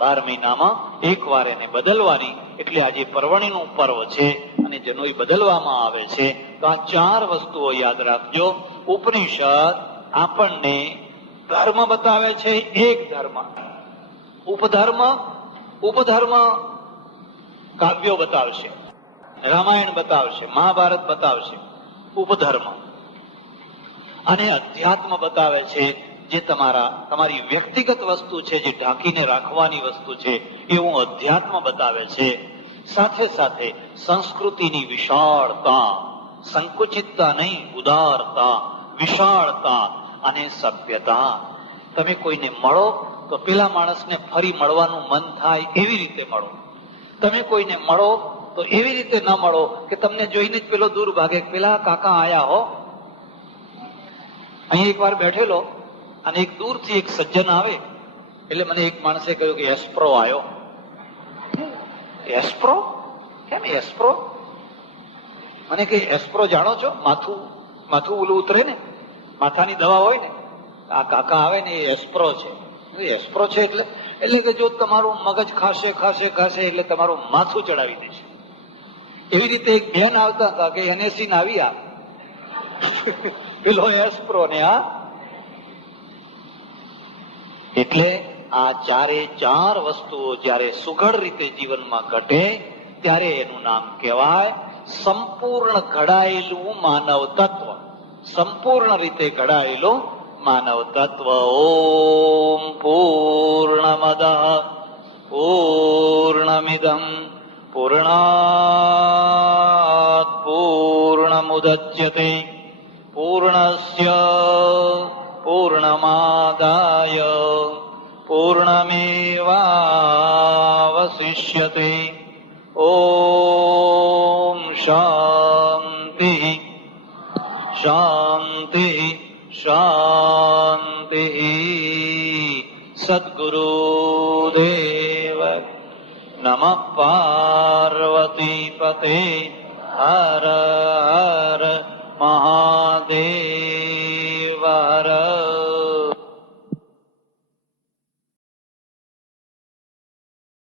12 મહિનામાં એક વાર એને બદલવાની. એટલે આજે પરવણીનું પર્વ છે અને જનોઈ બદલવામાં આવે છે. તો આ 4 વસ્તુઓ યાદ રાખજો. ઉપનિષદ આપણને ધર્મ બતાવે છે, એક ધર્મ. ઉપધર્મ કાવ્યો બતાવશે, રામાયણ બતાવશે, મહાભારત બતાવશે, ઉપધર્મ. અને અધ્યાત્મ બતાવે છે, જે તમારી વ્યક્તિગત વસ્તુ છે, જે ઢાંકીને રાખવાની વસ્તુ છે, એવું અધ્યાત્મ બતાવે છે. સાથે સાથે સંસ્કૃતિની વિશાળતા, સંકુચિતતા નહીં, ઉદારતા, વિશાળતા અને સભ્યતા. તમે કોઈને મળો તો પેલા માણસને ફરી મળવાનું મન થાય એવી રીતે મળો. તમે કોઈને મળો તો એવી રીતે ન મળો કે તમને જોઈને જ પેલો દૂર ભાગે, પેલા કાકા આયા હો. અહીં એક વાર બેઠેલો અને એક દૂરથી એક સજ્જન આવે એટલે મને એક માણસે કહ્યું કે એસ્પ્રો આવ્યો. એસ્પ્રો? કેમ એસ્પ્રો? મને કે એસ્પ્રો જાણો છો? માથું ઓલું ઉતરે ને, માથાની દવા હોય ને, આ કાકા આવે ને એ એસ્પ્રો છે. એસ્પ્રો છે એટલે કે જો તમારું મગજ ખાશે એટલે તમારું માથું ચડાવી દેશે. એવી રીતે એક બેન આવતા હતા કે એનએસી ના આવી, પેલો એસ્પ્રો ને આ. એટલે આ 4 વસ્તુઓ જયારે સુઘડ રીતે જીવનમાં ઘટે ત્યારે એનું નામ કહેવાય સંપૂર્ણ ઘડાયેલું માનવ તત્વ. સંપૂર્ણ રીતે ઘડાયેલું માનવ તત્વ. ઓમ પૂર્ણમદ પૂર્ણમિદં પૂર્ણાત પૂર્ણમુદચ્યતે પૂર્ણસ્ય પૂર્ણમાદાય પૂર્ણમેવાવશિષ્યતે. ઓમ શાંતિ શાંતિ શાંતિ. સદ્ગુરુદેવ નમઃ. પાર્વતી પતે. હર હર મહાદેવ.